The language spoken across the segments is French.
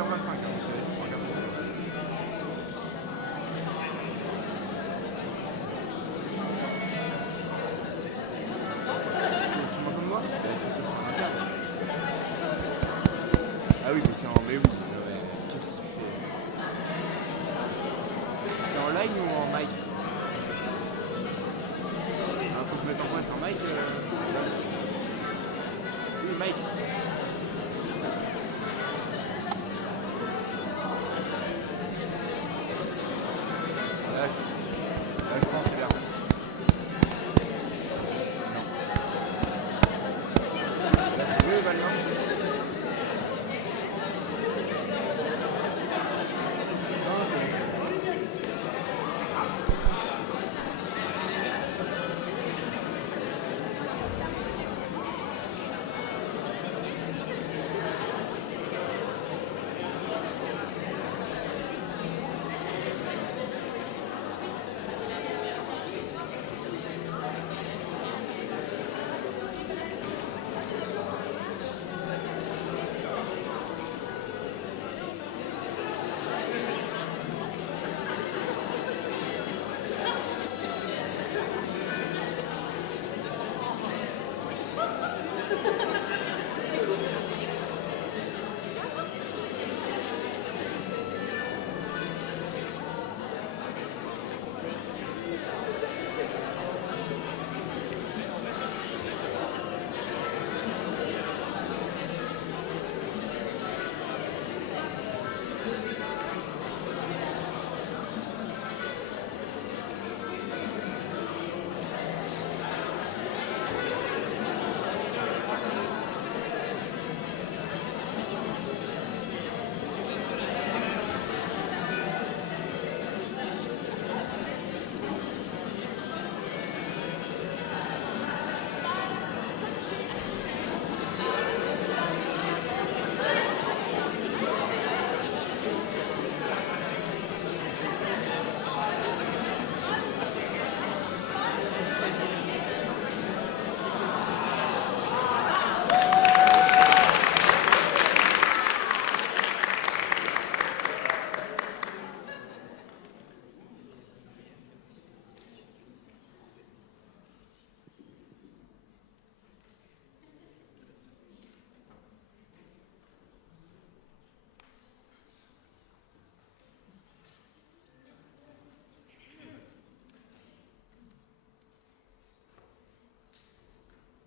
18h25. Tu m'entends moi? Je suis sur un câble. Ah oui, mais c'est en. Mais oui, qu'est-ce qu'il fait? C'est en ligne ou en mic? Ah, faut que je mette en place en mic. Oui, mic. Là, je pense que c'est bien. Là, c'est mieux, Valien.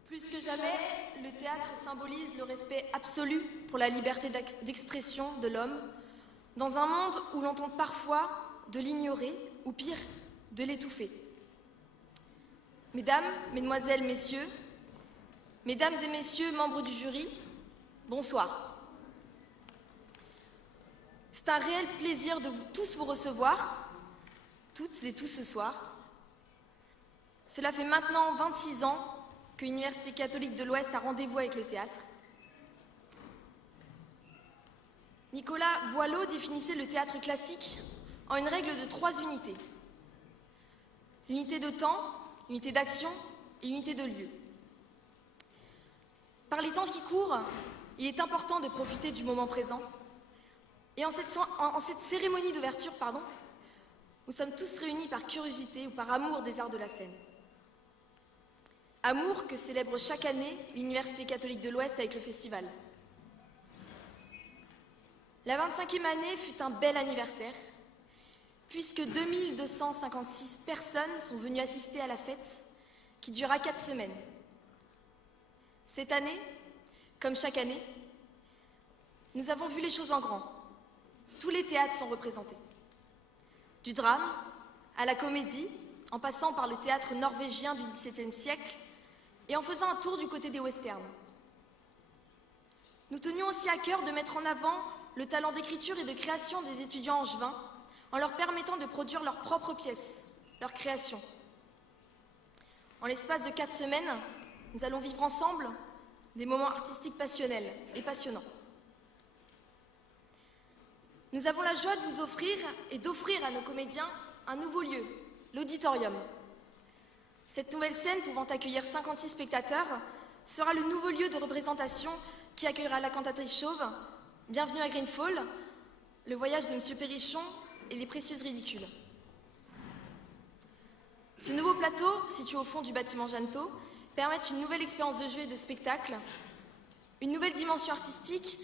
Plus que jamais, le théâtre symbolise le respect absolu pour la liberté d'expression de l'homme, dans un monde où l'on tente parfois de l'ignorer, ou pire, de l'étouffer. Mesdames, Mesdemoiselles, Messieurs, Mesdames et Messieurs, membres du jury, bonsoir. C'est un réel plaisir de tous vous recevoir, toutes et tous ce soir. Cela fait maintenant 26 ans que l'Université catholique de l'Ouest a rendez-vous avec le théâtre. Nicolas Boileau définissait le théâtre classique en une règle de 3 unités. L'unité de temps, l'unité d'action et l'unité de lieu. Par les temps qui courent, il est important de profiter du moment présent. Et en cette cérémonie d'ouverture, nous sommes tous réunis par curiosité ou par amour des arts de la scène. Amour que célèbre chaque année l'Université catholique de l'Ouest avec le festival. La 25e année fut un bel anniversaire, puisque 2256 personnes sont venues assister à la fête qui dura 4 semaines. Cette année, comme chaque année, nous avons vu les choses en grand. Tous les théâtres sont représentés. Du drame à la comédie, en passant par le théâtre norvégien du XVIIe siècle et en faisant un tour du côté des westerns. Nous tenions aussi à cœur de mettre en avant le talent d'écriture et de création des étudiants angevins en leur permettant de produire leurs propres pièces, leurs créations. En l'espace de 4 semaines, nous allons vivre ensemble des moments artistiques passionnels et passionnants. Nous avons la joie de vous offrir et d'offrir à nos comédiens un nouveau lieu, l'auditorium. Cette nouvelle scène, pouvant accueillir 56 spectateurs, sera le nouveau lieu de représentation qui accueillera la cantatrice chauve, Bienvenue à Greenfall, Le voyage de M. Perrichon et les précieuses ridicules. Ce nouveau plateau, situé au fond du bâtiment Jeannetot, permet une nouvelle expérience de jeu et de spectacle, une nouvelle dimension artistique,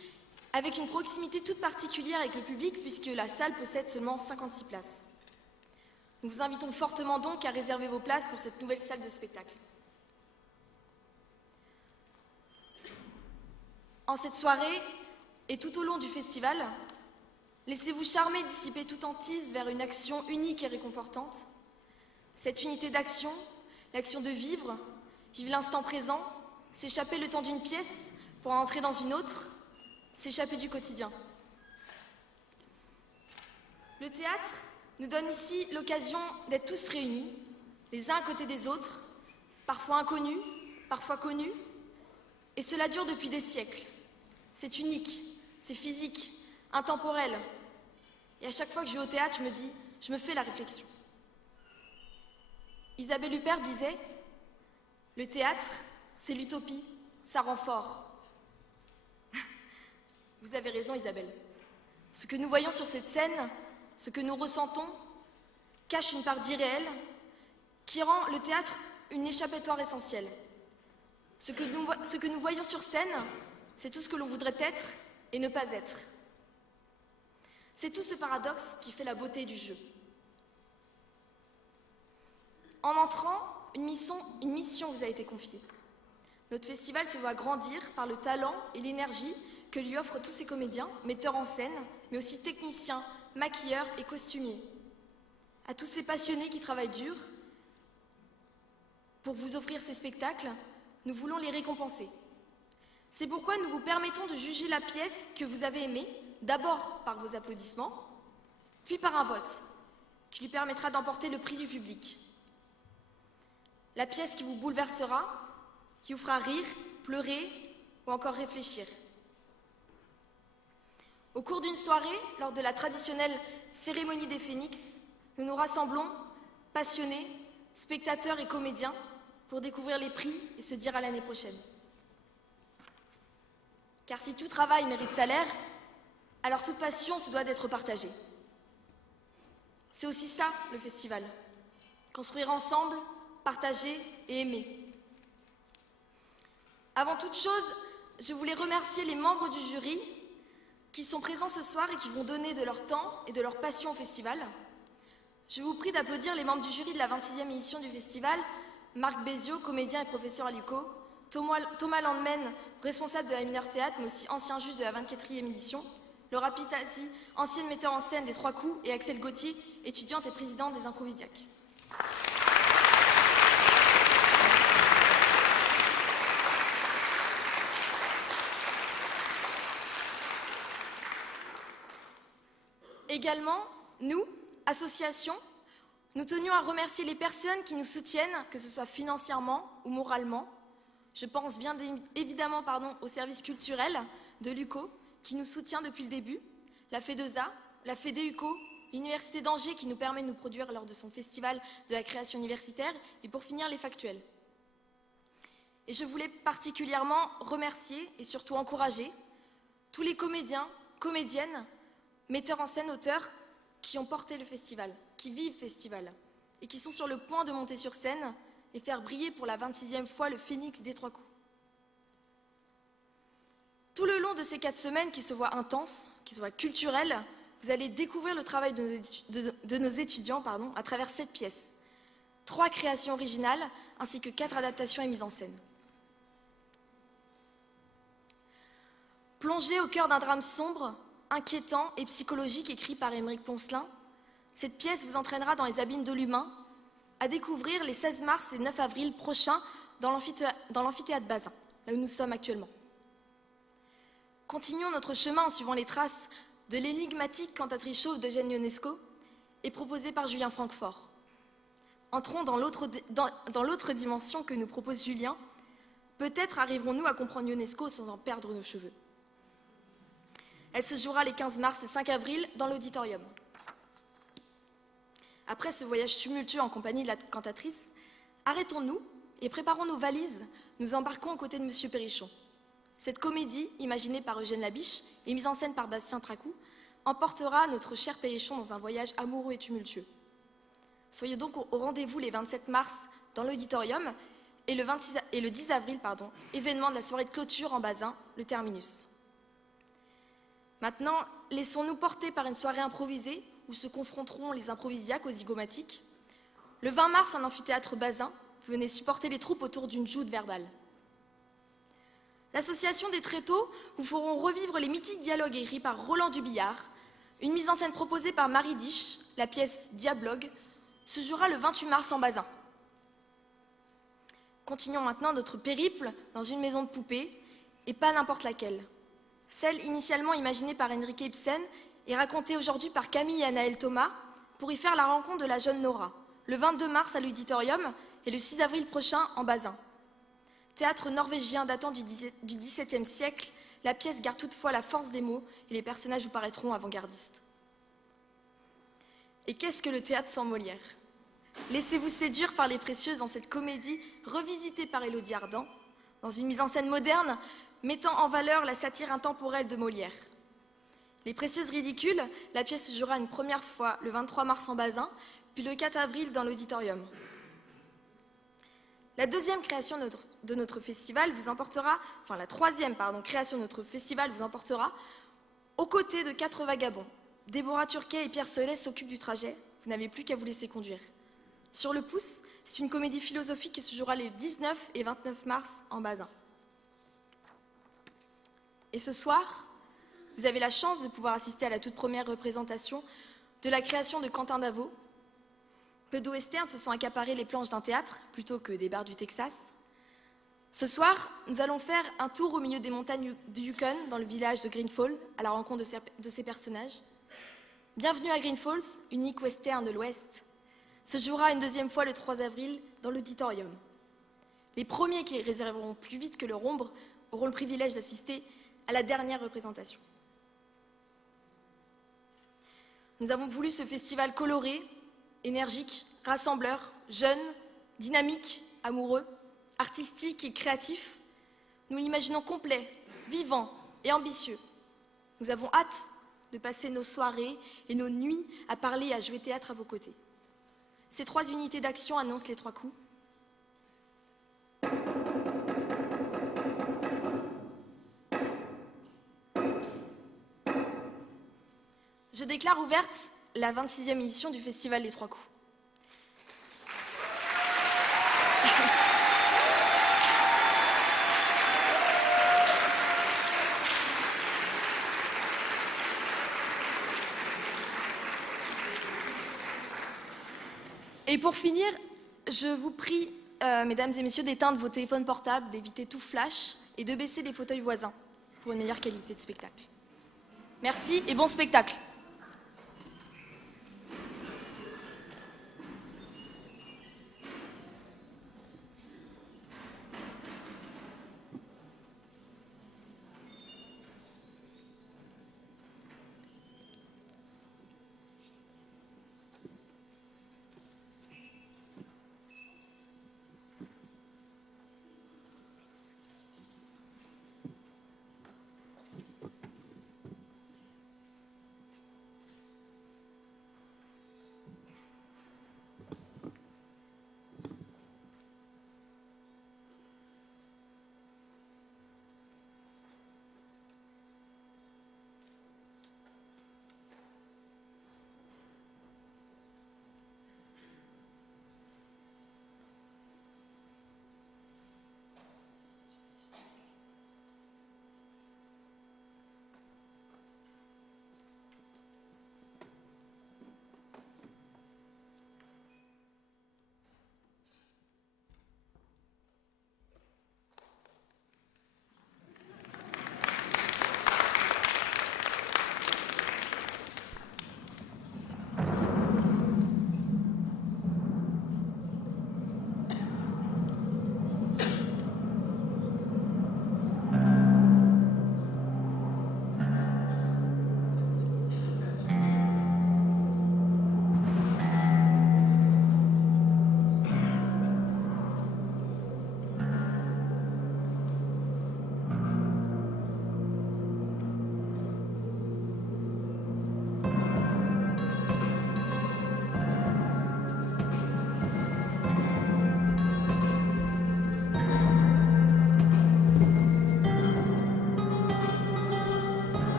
avec une proximité toute particulière avec le public, puisque la salle possède seulement 56 places. Nous vous invitons fortement donc à réserver vos places pour cette nouvelle salle de spectacle. En cette soirée, et tout au long du festival, laissez-vous charmer, dissiper toute hantise vers une action unique et réconfortante. Cette unité d'action, l'action de vivre, vivre l'instant présent, s'échapper le temps d'une pièce pour en entrer dans une autre, s'échapper du quotidien. Le théâtre nous donne ici l'occasion d'être tous réunis, les uns à côté des autres, parfois inconnus, parfois connus, et cela dure depuis des siècles. C'est unique, c'est physique, intemporel. Et à chaque fois que je vais au théâtre, je me fais la réflexion. Isabelle Huppert disait « Le théâtre, c'est l'utopie, ça rend fort. » Vous avez raison, Isabelle. Ce que nous voyons sur cette scène, ce que nous ressentons, cache une part d'irréel qui rend le théâtre une échappatoire essentielle. Ce que nous voyons sur scène, c'est tout ce que l'on voudrait être et ne pas être. C'est tout ce paradoxe qui fait la beauté du jeu. En entrant, une mission vous a été confiée. Notre festival se voit grandir par le talent et l'énergie que lui offrent tous ces comédiens, metteurs en scène, mais aussi techniciens, maquilleurs et costumiers. À tous ces passionnés qui travaillent dur pour vous offrir ces spectacles, nous voulons les récompenser. C'est pourquoi nous vous permettons de juger la pièce que vous avez aimée, d'abord par vos applaudissements, puis par un vote, qui lui permettra d'emporter le prix du public. La pièce qui vous bouleversera, qui vous fera rire, pleurer ou encore réfléchir. Au cours d'une soirée, lors de la traditionnelle cérémonie des Phénix, nous nous rassemblons, passionnés, spectateurs et comédiens, pour découvrir les prix et se dire à l'année prochaine. Car si tout travail mérite salaire, alors toute passion se doit d'être partagée. C'est aussi ça, le festival. Construire ensemble, partager et aimer. Avant toute chose, je voulais remercier les membres du jury qui sont présents ce soir et qui vont donner de leur temps et de leur passion au festival. Je vous prie d'applaudir les membres du jury de la 26e édition du festival, Marc Béziot, comédien et professeur à l'UCO, Thomas Landmen, responsable de la Mineure Théâtre, mais aussi ancien juge de la 24e édition, Laura Pitazzi, ancienne metteur en scène des Trois Coups, et Axel Gauthier, étudiante et présidente des Improvisiaques. Également, nous, associations, nous tenions à remercier les personnes qui nous soutiennent, que ce soit financièrement ou moralement. Je pense bien évidemment au service culturel de l'UCO, qui nous soutient depuis le début, la FEDESA, la FEDEUCO, l'Université d'Angers qui nous permet de nous produire lors de son festival de la création universitaire, et pour finir les factuels. Et je voulais particulièrement remercier et surtout encourager tous les comédiens, comédiennes, metteurs en scène, auteurs qui ont porté le festival, qui vivent le festival et qui sont sur le point de monter sur scène et faire briller pour la 26e fois le Phénix des Trois Coups. Tout le long de ces 4 semaines qui se voient intenses, qui se voient culturelles, vous allez découvrir le travail de nos étudiants à travers 7 pièces, 3 créations originales ainsi que 4 adaptations et mises en scène. Plongé au cœur d'un drame sombre, inquiétant et psychologique écrit par Émeric Poncelin, cette pièce vous entraînera dans les abîmes de l'humain, à découvrir les 16 mars et 9 avril prochains dans l'amphithéâtre Bazin, là où nous sommes actuellement. Continuons notre chemin en suivant les traces de l'énigmatique cantatrice chauve d'Eugène Ionesco et proposée par Julien Francfort. Entrons dans l'autre dimension que nous propose Julien. Peut-être arriverons-nous à comprendre Ionesco sans en perdre nos cheveux. Elle se jouera les 15 mars et 5 avril dans l'auditorium. Après ce voyage tumultueux en compagnie de la cantatrice, arrêtons-nous et préparons nos valises. Nous embarquons aux côtés de M. Perrichon. Cette comédie, imaginée par Eugène Labiche et mise en scène par Bastien Tracou, emportera notre cher Pénichon dans un voyage amoureux et tumultueux. Soyez donc au rendez-vous les 27 mars dans l'auditorium et le 10 avril, événement de la soirée de clôture en Bazin, le terminus. Maintenant, laissons-nous porter par une soirée improvisée où se confronteront les improvisiaques aux zygomatiques. Le 20 mars, en amphithéâtre Bazin, venez supporter les troupes autour d'une joute verbale. L'association des Tréteaux vous feront revivre les mythiques dialogues écrits par Roland Dubillard. Une mise en scène proposée par Marie Diche, la pièce Diablogue, se jouera le 28 mars en Bazin. Continuons maintenant notre périple dans une maison de poupées, et pas n'importe laquelle. Celle initialement imaginée par Henrik Ibsen et racontée aujourd'hui par Camille et Anaël Thomas pour y faire la rencontre de la jeune Nora, le 22 mars à l'auditorium et le 6 avril prochain en Bazin. Théâtre norvégien datant du XVIIe siècle, la pièce garde toutefois la force des mots et les personnages vous paraîtront avant-gardistes. Et qu'est-ce que le théâtre sans Molière? Laissez-vous séduire par les précieuses dans cette comédie revisitée par Élodie Ardant, dans une mise en scène moderne, mettant en valeur la satire intemporelle de Molière. Les précieuses ridicules, la pièce se jouera une première fois le 23 mars en Bazin, puis le 4 avril dans l'auditorium. La deuxième création de notre festival vous emportera, la troisième création de notre festival vous emportera aux côtés de 4 vagabonds. Déborah Turquet et Pierre Solet s'occupent du trajet, vous n'avez plus qu'à vous laisser conduire. Sur le pouce, c'est une comédie philosophique qui se jouera les 19 et 29 mars en Bazin. Et ce soir, vous avez la chance de pouvoir assister à la toute première représentation de la création de Quentin Davot. Peu d'O-westerns se sont accaparés les planches d'un théâtre plutôt que des bars du Texas. Ce soir, nous allons faire un tour au milieu des montagnes du Yukon, dans le village de Green Falls, à la rencontre de ces personnages. Bienvenue à Green Falls, unique western de l'Ouest. Se jouera une deuxième fois le 3 avril dans l'auditorium. Les premiers qui réserveront plus vite que leur ombre auront le privilège d'assister à la dernière représentation. Nous avons voulu ce festival coloré, énergique, rassembleur, jeune, dynamique, amoureux, artistique et créatif. Nous l'imaginons complet, vivant et ambitieux. Nous avons hâte de passer nos soirées et nos nuits à parler et à jouer théâtre à vos côtés. Ces 3 unités d'action annoncent les 3 coups. Je déclare ouverte la 26e édition du Festival des 3 coups. Et pour finir, je vous prie, mesdames et messieurs, d'éteindre vos téléphones portables, d'éviter tout flash et de baisser les fauteuils voisins pour une meilleure qualité de spectacle. Merci et bon spectacle.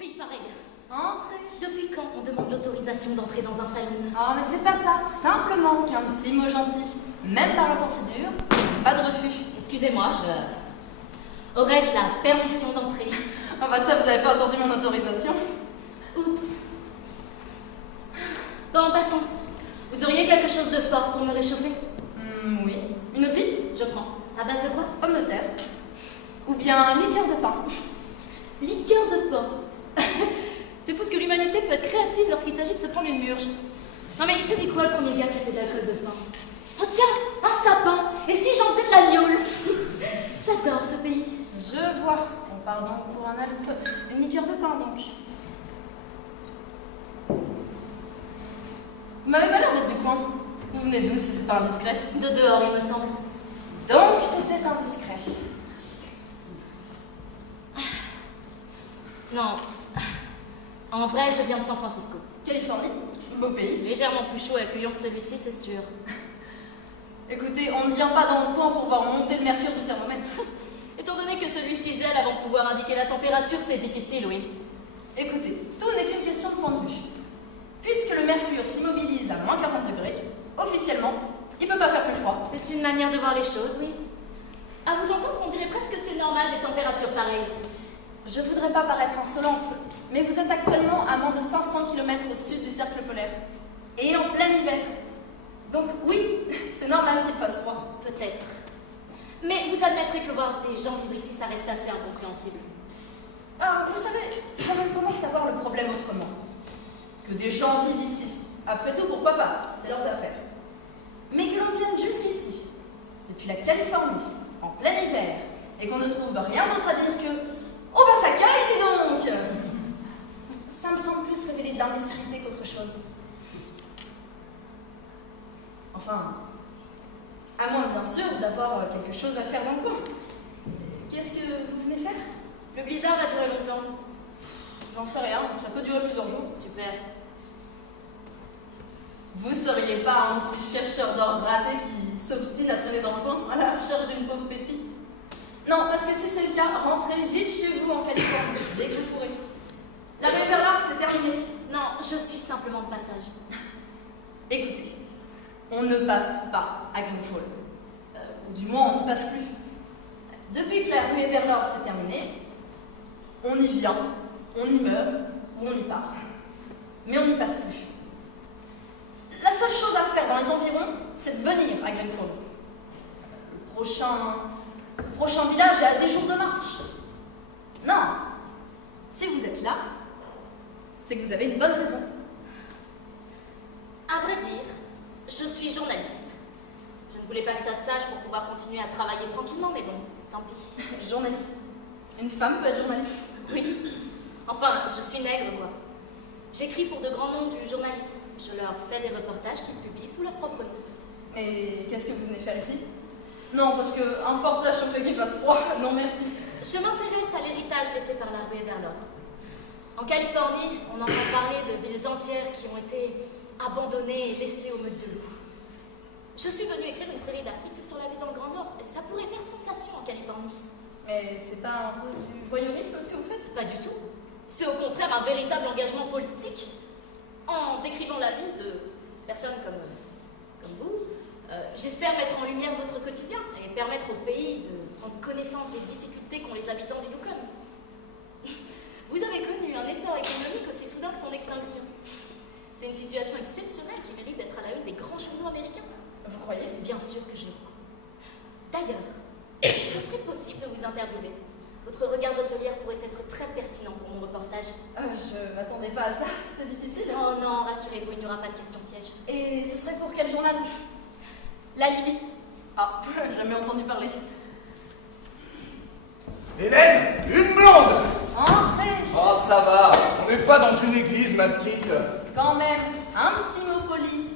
pays pareil. Entrez. Depuis quand on demande l'autorisation d'entrer dans un saloon? Oh, mais c'est pas ça. Simplement qu'un petit mot gentil. Même par la procédure, c'est pas de refus. Excusez-moi, je... Aurais-je la permission d'entrer? Ah bah ça, vous avez pas entendu mon autorisation. Oups. Bon, passons. Vous auriez quelque chose de fort pour me réchauffer? Oui. Une autre vie? Je prends. À base de quoi? Pomme de terre. Ou bien liqueur de pain. Liqueur de pain. C'est fou ce que l'humanité peut être créative lorsqu'il s'agit de se prendre une murge. Non mais il s'est dit quoi le premier gars qui a fait de l'alcool de pain? Oh tiens, un sapin. Et si j'en faisais de la liole? J'adore ce pays. Je vois. On part donc pour une liqueur de pain donc. Vous m'avez pas l'air d'être du coin. Vous venez d'où si c'est pas indiscret? De dehors, il me semble. Donc c'était indiscret. Non. En vrai, je viens de San Francisco. Californie, beau pays. Légèrement plus chaud et accueillant que celui-ci, c'est sûr. Écoutez, on ne vient pas dans le coin pour voir monter le mercure du thermomètre. Étant donné que celui-ci gèle avant de pouvoir indiquer la température, c'est difficile, oui. Écoutez, tout n'est qu'une question de point de vue. Puisque le mercure s'immobilise à moins 40 degrés, officiellement, il ne peut pas faire plus froid. C'est une manière de voir les choses, oui. À vous entendre, on dirait presque que c'est normal des températures pareilles. Je voudrais pas paraître insolente, mais vous êtes actuellement à moins de 500 km au sud du cercle polaire. Et en plein hiver. Donc oui, c'est normal qu'il fasse froid. Peut-être. Mais vous admettrez que voir des gens vivre ici, ça reste assez incompréhensible. Ah, vous savez, j'aurais tendance à voir le problème autrement. Que des gens vivent ici. Après tout, pourquoi pas? C'est leurs affaires. Mais que l'on vienne jusqu'ici, depuis la Californie, en plein hiver, et qu'on ne trouve rien d'autre à dire que « Oh bah ça caille, dis donc !» Ça me semble plus révéler de l'imbécilité qu'autre chose. Enfin, à moins bien sûr d'avoir quelque chose à faire dans le coin. Qu'est-ce que vous venez faire? Le blizzard va durer longtemps. J'en sais rien, ça peut durer plusieurs jours. Super. Vous seriez pas un de ces chercheurs d'or ratés qui s'obstinent à traîner dans le coin à la recherche d'une pauvre pépite? Non, parce que si c'est le cas, rentrez vite chez vous en Californie, dès que vous pourrez. La baie vers l'or, c'est terminé. Non, je suis simplement de passage. Écoutez, on ne passe pas à Green Falls. Ou du moins, on n'y passe plus. Depuis que la ruée vers l'or s'est terminée, on y vient, on y meurt, ou on y part. Mais on n'y passe plus. La seule chose à faire dans les environs, c'est de venir à Green Falls. Le prochain village est à des jours de marche. Non, si vous êtes là, c'est que vous avez une bonne raison. À vrai dire, je suis journaliste. Je ne voulais pas que ça se sache pour pouvoir continuer à travailler tranquillement, mais bon, tant pis. Journaliste. Une femme peut être journaliste. Oui. Enfin, je suis nègre, quoi. J'écris pour de grands noms du journalisme. Je leur fais des reportages qu'ils publient sous leur propre nom. Et qu'est-ce que vous venez faire ici? Non, parce qu'un reportage sur le fait qu'il fasse froid, non merci. Je m'intéresse à l'héritage laissé par la ruée vers l'or. En Californie, on entend parler de villes entières qui ont été abandonnées et laissées aux meutes de loups. Je suis venue écrire une série d'articles sur la vie dans le Grand Nord, et ça pourrait faire sensation en Californie. Mais c'est pas un peu du voyeurisme ce que vous faites? Pas du tout. C'est au contraire un véritable engagement politique. En décrivant la vie de personnes comme vous, j'espère mettre en lumière votre quotidien et permettre au pays de prendre connaissance des difficultés qu'ont les habitants du Yukon. Vous avez connu un essor économique aussi soudain que son extinction. C'est une situation exceptionnelle qui mérite d'être à la une des grands journaux américains. Vous croyez? Bien sûr que je le crois. D'ailleurs, ce serait possible de vous interviewer. Votre regard d'hôtelière pourrait être très pertinent pour mon reportage. Je m'attendais pas à ça, c'est difficile. Oh non, rassurez-vous, il n'y aura pas de questions pièges. Et ce serait pour quel journal? La Libye. Ah, jamais entendu parler. Hélène, une blonde! Entrez! Oh, ça va, on n'est pas dans une église, ma petite. Quand même, un petit mot poli.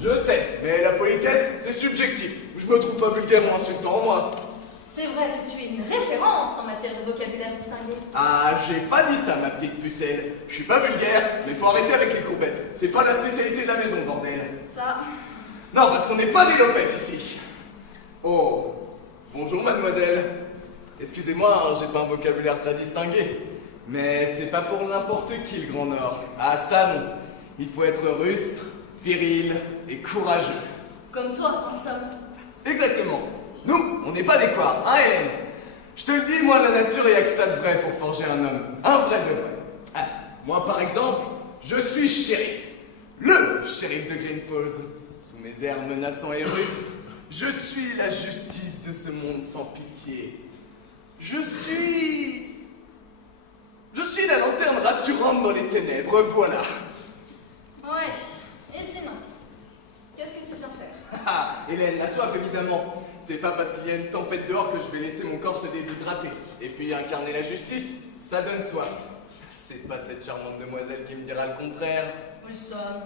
Je sais, mais la politesse, c'est subjectif. Je me trouve pas vulgaire ou insultant, moi. C'est vrai que tu es une référence en matière de vocabulaire distingué. Ah, j'ai pas dit ça, ma petite pucelle. Je suis pas vulgaire, mais faut arrêter avec les courbettes. C'est pas la spécialité de la maison, bordel. Ça... Non, parce qu'on n'est pas des lopettes ici. Oh, bonjour, mademoiselle. Excusez-moi, hein, j'ai pas un vocabulaire très distingué. Mais c'est pas pour n'importe qui le Grand Nord. Ah ça non. Il faut être rustre, viril et courageux. Comme toi, en somme. Exactement. Nous, on n'est pas des couards, hein Hélène? Je te le dis, moi, la nature, il n'y a que ça de vrai pour forger un homme. Un vrai de vrai. Ah, moi, par exemple, je suis shérif. Le shérif de Green Falls. Sous mes airs menaçants et rustres, je suis la justice de ce monde sans pitié. Je suis la lanterne rassurante dans les ténèbres, voilà. Ouais, et sinon, qu'est-ce que tu viens faire? Ah, Hélène, la soif, évidemment. C'est pas parce qu'il y a une tempête dehors que je vais laisser mon corps se déshydrater. Et puis incarner la justice, ça donne soif. C'est pas cette charmante demoiselle qui me dira le contraire. Wilson.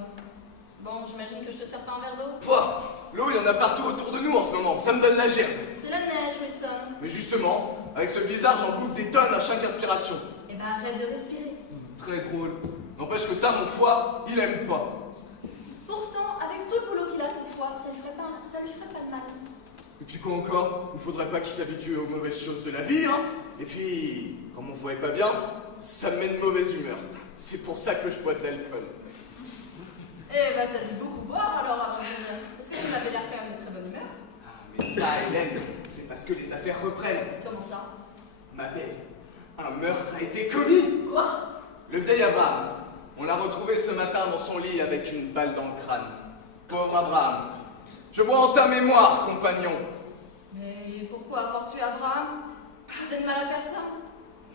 Bon, j'imagine que je te sers pas un verre d'eau? Pouah, l'eau, il y en a partout autour de nous en ce moment. Ça me donne la gerbe. C'est la neige, Wilson. Mais justement, avec ce blizzard, j'en bouffe des tonnes à chaque inspiration. Eh ben, arrête de respirer. Très drôle. N'empêche que ça, mon foie, il aime pas. Pourtant, avec tout le boulot qu'il a, ton foie, ça lui ferait pas de mal. Et puis quoi encore? Il faudrait pas qu'il s'habitue aux mauvaises choses de la vie, hein. Et puis, quand mon foie est pas bien, ça me met de mauvaise humeur. C'est pour ça que je bois de l'alcool. Eh ben, t'as dû beaucoup boire alors avant de venir. Parce que tu m'avais l'air quand même de très bonne humeur. Ah, mais ça, Hélène, c'est parce que les affaires reprennent. Comment ça? Ma belle, un meurtre a été commis. Quoi? Le vieil Abraham, on l'a retrouvé ce matin dans son lit avec une balle dans le crâne. Pauvre Abraham. Je bois en ta mémoire, compagnon. Mais pourquoi avoir tué Abraham? Vous êtes mal à personne?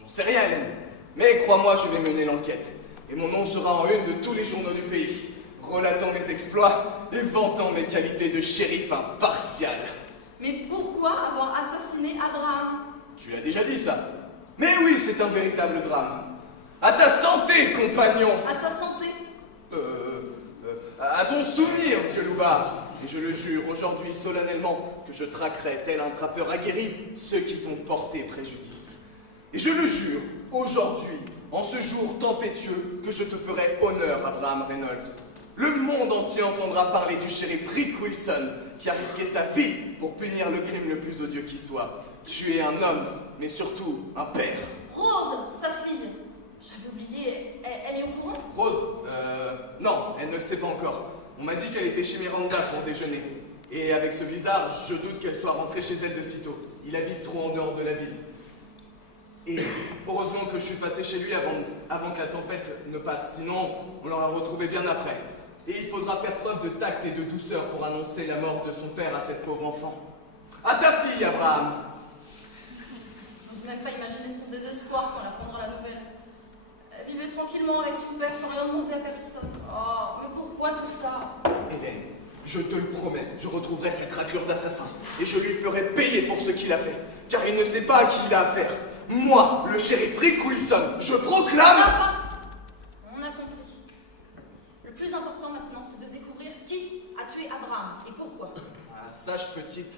J'en sais rien, Hélène. Mais crois-moi, je vais mener l'enquête. Et mon nom sera en une de tous les journaux du pays, relatant mes exploits et vantant mes qualités de shérif impartial. Mais pourquoi avoir assassiné Abraham? Tu l'as déjà dit, ça. Mais oui, c'est un véritable drame. À ta santé, compagnon. À sa santé? À ton souvenir, vieux loupard. Et je le jure aujourd'hui solennellement que je traquerai, tel un trappeur aguerri, ceux qui t'ont porté préjudice. Et je le jure aujourd'hui, en ce jour tempétueux, que je te ferai honneur, Abraham Reynolds. Le monde entier entendra parler du shérif Rick Wilson, qui a risqué sa vie pour punir le crime le plus odieux qui soit. Tuer un homme, mais surtout un père. Rose, sa fille. J'avais oublié, elle est au courant? Rose, non, elle ne le sait pas encore. On m'a dit qu'elle était chez Miranda pour déjeuner. Et avec ce blizzard, je doute qu'elle soit rentrée chez elle de sitôt. Il habite trop en dehors de la ville. Et heureusement que je suis passé chez lui avant que la tempête ne passe. Sinon, on l'aura retrouvé bien après. Et il faudra faire preuve de tact et de douceur pour annoncer la mort de son père à cette pauvre enfant. À ta fille, Abraham! Je n'ose même pas imaginer son désespoir quand elle apprendra la nouvelle. Elle vivait tranquillement avec son père sans rien demander à personne. Oh, mais pourquoi tout ça? Hélène, je te le promets, je retrouverai cette raclure d'assassin et je lui ferai payer pour ce qu'il a fait, car il ne sait pas à qui il a affaire. Moi, le shérif Rick Wilson, je proclame... On a compris. Le plus important maintenant, c'est de découvrir qui a tué Abraham et pourquoi. Ah, sache, petite,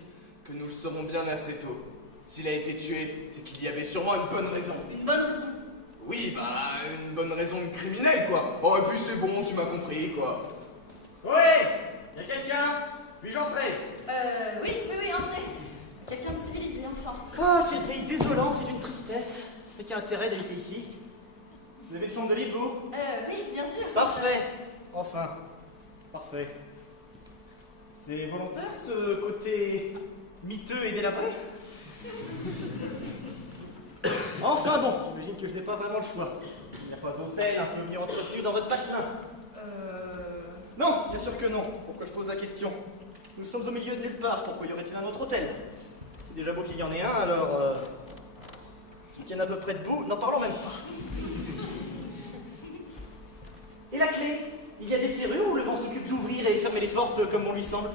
que nous le saurons bien assez tôt. S'il a été tué, c'est qu'il y avait sûrement une bonne raison. Une bonne raison. Oui, bah, une bonne raison criminelle, quoi. Oh, et puis c'est bon, tu m'as compris, quoi. Ouais, y a quelqu'un? Puis-je entrer? Oui, entrez. Quelqu'un de civilisé, enfin. Ah, quel pays désolant, c'est d'une tristesse. Mais qui a intérêt d'habiter ici? Vous avez une chambre de libre, vous? Oui, bien sûr. Parfait. Enfin, parfait. C'est volontaire, ce côté miteux et délabré? Enfin bon, j'imagine que je n'ai pas vraiment le choix. Il n'y a pas d'hôtel un peu mieux entretenu dans votre patelin? Non, bien sûr que non. Pourquoi je pose la question? Nous sommes au milieu de nulle part, pourquoi y aurait-il un autre hôtel? C'est déjà beau qu'il y en ait un, alors... Qui tienne à peu près debout, n'en parlons même pas. Et la clé? Il y a des serrures où le vent s'occupe d'ouvrir et fermer les portes comme on lui semble?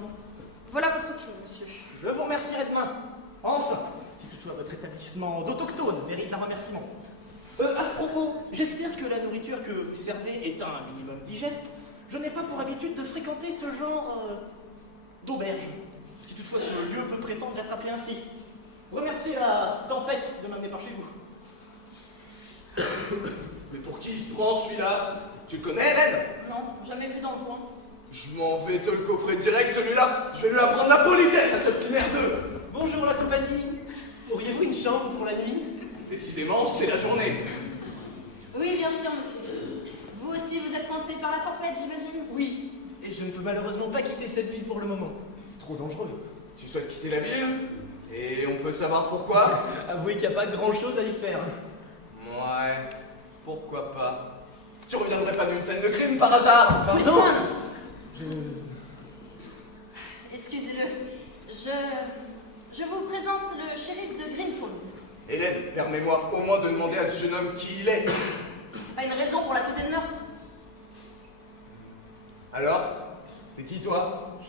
Voilà votre clé, monsieur. Je vous remercierai demain. Enfin, si toutefois votre établissement d'autochtones mérite un remerciement. À ce propos, j'espère que la nourriture que vous servez est un minimum digeste. Je n'ai pas pour habitude de fréquenter ce genre d'auberge. Si toutefois ce lieu peut prétendre être appelé ainsi. Remerciez la tempête de m'amener par chez vous. Mais pour qui il se prend, celui-là? Tu le connais, Hélène? Non, jamais vu dans le coin. Je m'en vais te le coffrer direct, celui-là. Je vais lui apprendre la politesse à ce petit merdeux. Bonjour la compagnie. Auriez-vous une chambre pour la nuit? Décidément, c'est la journée. bien sûr, monsieur. Vous aussi, vous êtes coincé par la tempête, j'imagine? Oui, et je ne peux malheureusement pas quitter cette ville pour le moment. Trop dangereux. Tu souhaites quitter la ville? Et on peut savoir pourquoi? Avouez qu'il n'y a pas grand-chose à y faire. Ouais, pourquoi pas. Tu reviendrais pas d'une scène de crime par hasard? Pardon? Wilson! Excusez-le. Je vous présente le shérif de Green Falls. Hélène, permets-moi au moins de demander à ce jeune homme qui il est. C'est pas une raison pour l'accuser de meurtre. Alors? T'es qui toi?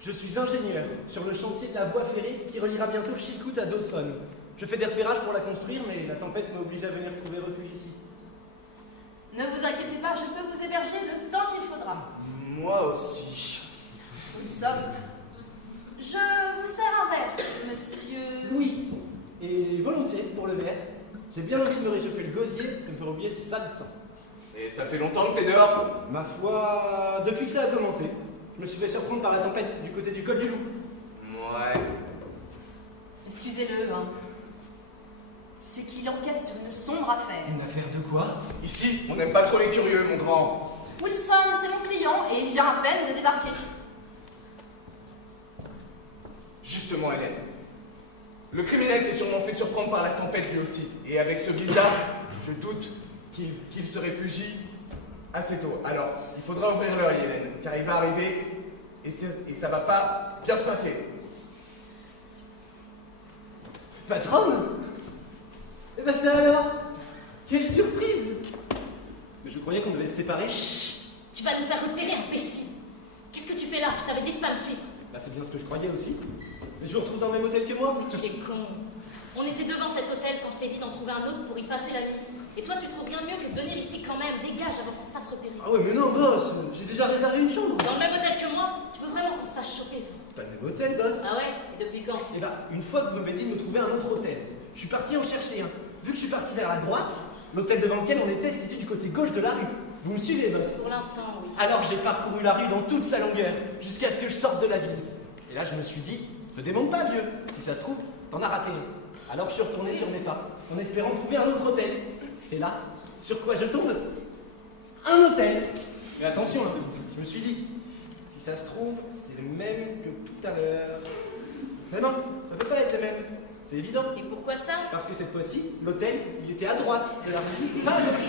Je suis ingénieur sur le chantier de la voie ferrée qui reliera bientôt Chilcoot à Dawson. Je fais des repérages pour la construire, mais la tempête m'oblige à venir trouver refuge ici. Ne vous inquiétez pas, je peux vous héberger le temps qu'il faudra. Moi aussi. Wilson, je vous sers un verre, monsieur. Oui, et volontiers pour le verre. J'ai bien envie de me réchauffer le gosier, ça me fera oublier ça de temps. Et ça fait longtemps que t'es dehors? Ma foi, depuis que ça a commencé, je me suis fait surprendre par la tempête du côté du col du Loup. Ouais. Excusez-le, hein. C'est qu'il enquête sur une sombre affaire. Une affaire de quoi? Ici, on n'aime pas trop les curieux, mon grand. Wilson, c'est mon client et il vient à peine de débarquer. Justement, Hélène. Le criminel s'est sûrement fait surprendre par la tempête lui aussi. Et avec ce blizzard, je doute qu'il se réfugie assez tôt. Alors, il faudra ouvrir l'œil, Hélène, car il va arriver et ça va pas bien se passer. Patronne? Eh ben ça alors? Quelle surprise! Mais je croyais qu'on devait se séparer. Chut! Tu vas nous faire repérer, imbécile! Qu'est-ce que tu fais là? Je t'avais dit de pas me suivre. Bah c'est bien ce que je croyais aussi. Mais je vous retrouve dans le même hôtel que moi. Mais tu es con. On était devant cet hôtel quand je t'ai dit d'en trouver un autre pour y passer la nuit. Et toi, tu trouves bien mieux que de venir ici quand même. Dégage avant qu'on se fasse repérer. Ah ouais mais non boss, j'ai déjà réservé une chambre. Dans le même hôtel que moi, tu veux vraiment qu'on se fasse choper, toi? C'est pas le même hôtel boss. Ah ouais? Et depuis quand? Et bah une fois que vous m'avez dit de me trouver un autre hôtel, je suis parti en chercher un. Vu que je suis parti vers la droite, l'hôtel devant lequel on était situé du côté gauche de la rue. Vous me suivez boss? Pour l'instant, oui. Alors j'ai parcouru la rue dans toute sa longueur, jusqu'à ce que je sorte de la ville. Et là je me suis dit, te démonte pas vieux, si ça se trouve, t'en as raté un. Alors je suis retourné sur mes pas, en espérant trouver un autre hôtel. Et là, sur quoi je tombe? Un hôtel. Mais attention, hein, je me suis dit, si ça se trouve, c'est le même que tout à l'heure. Mais non, ça peut pas être le même, c'est évident. Et pourquoi ça? Parce que cette fois-ci, l'hôtel, il était à droite de la rue, pas à gauche.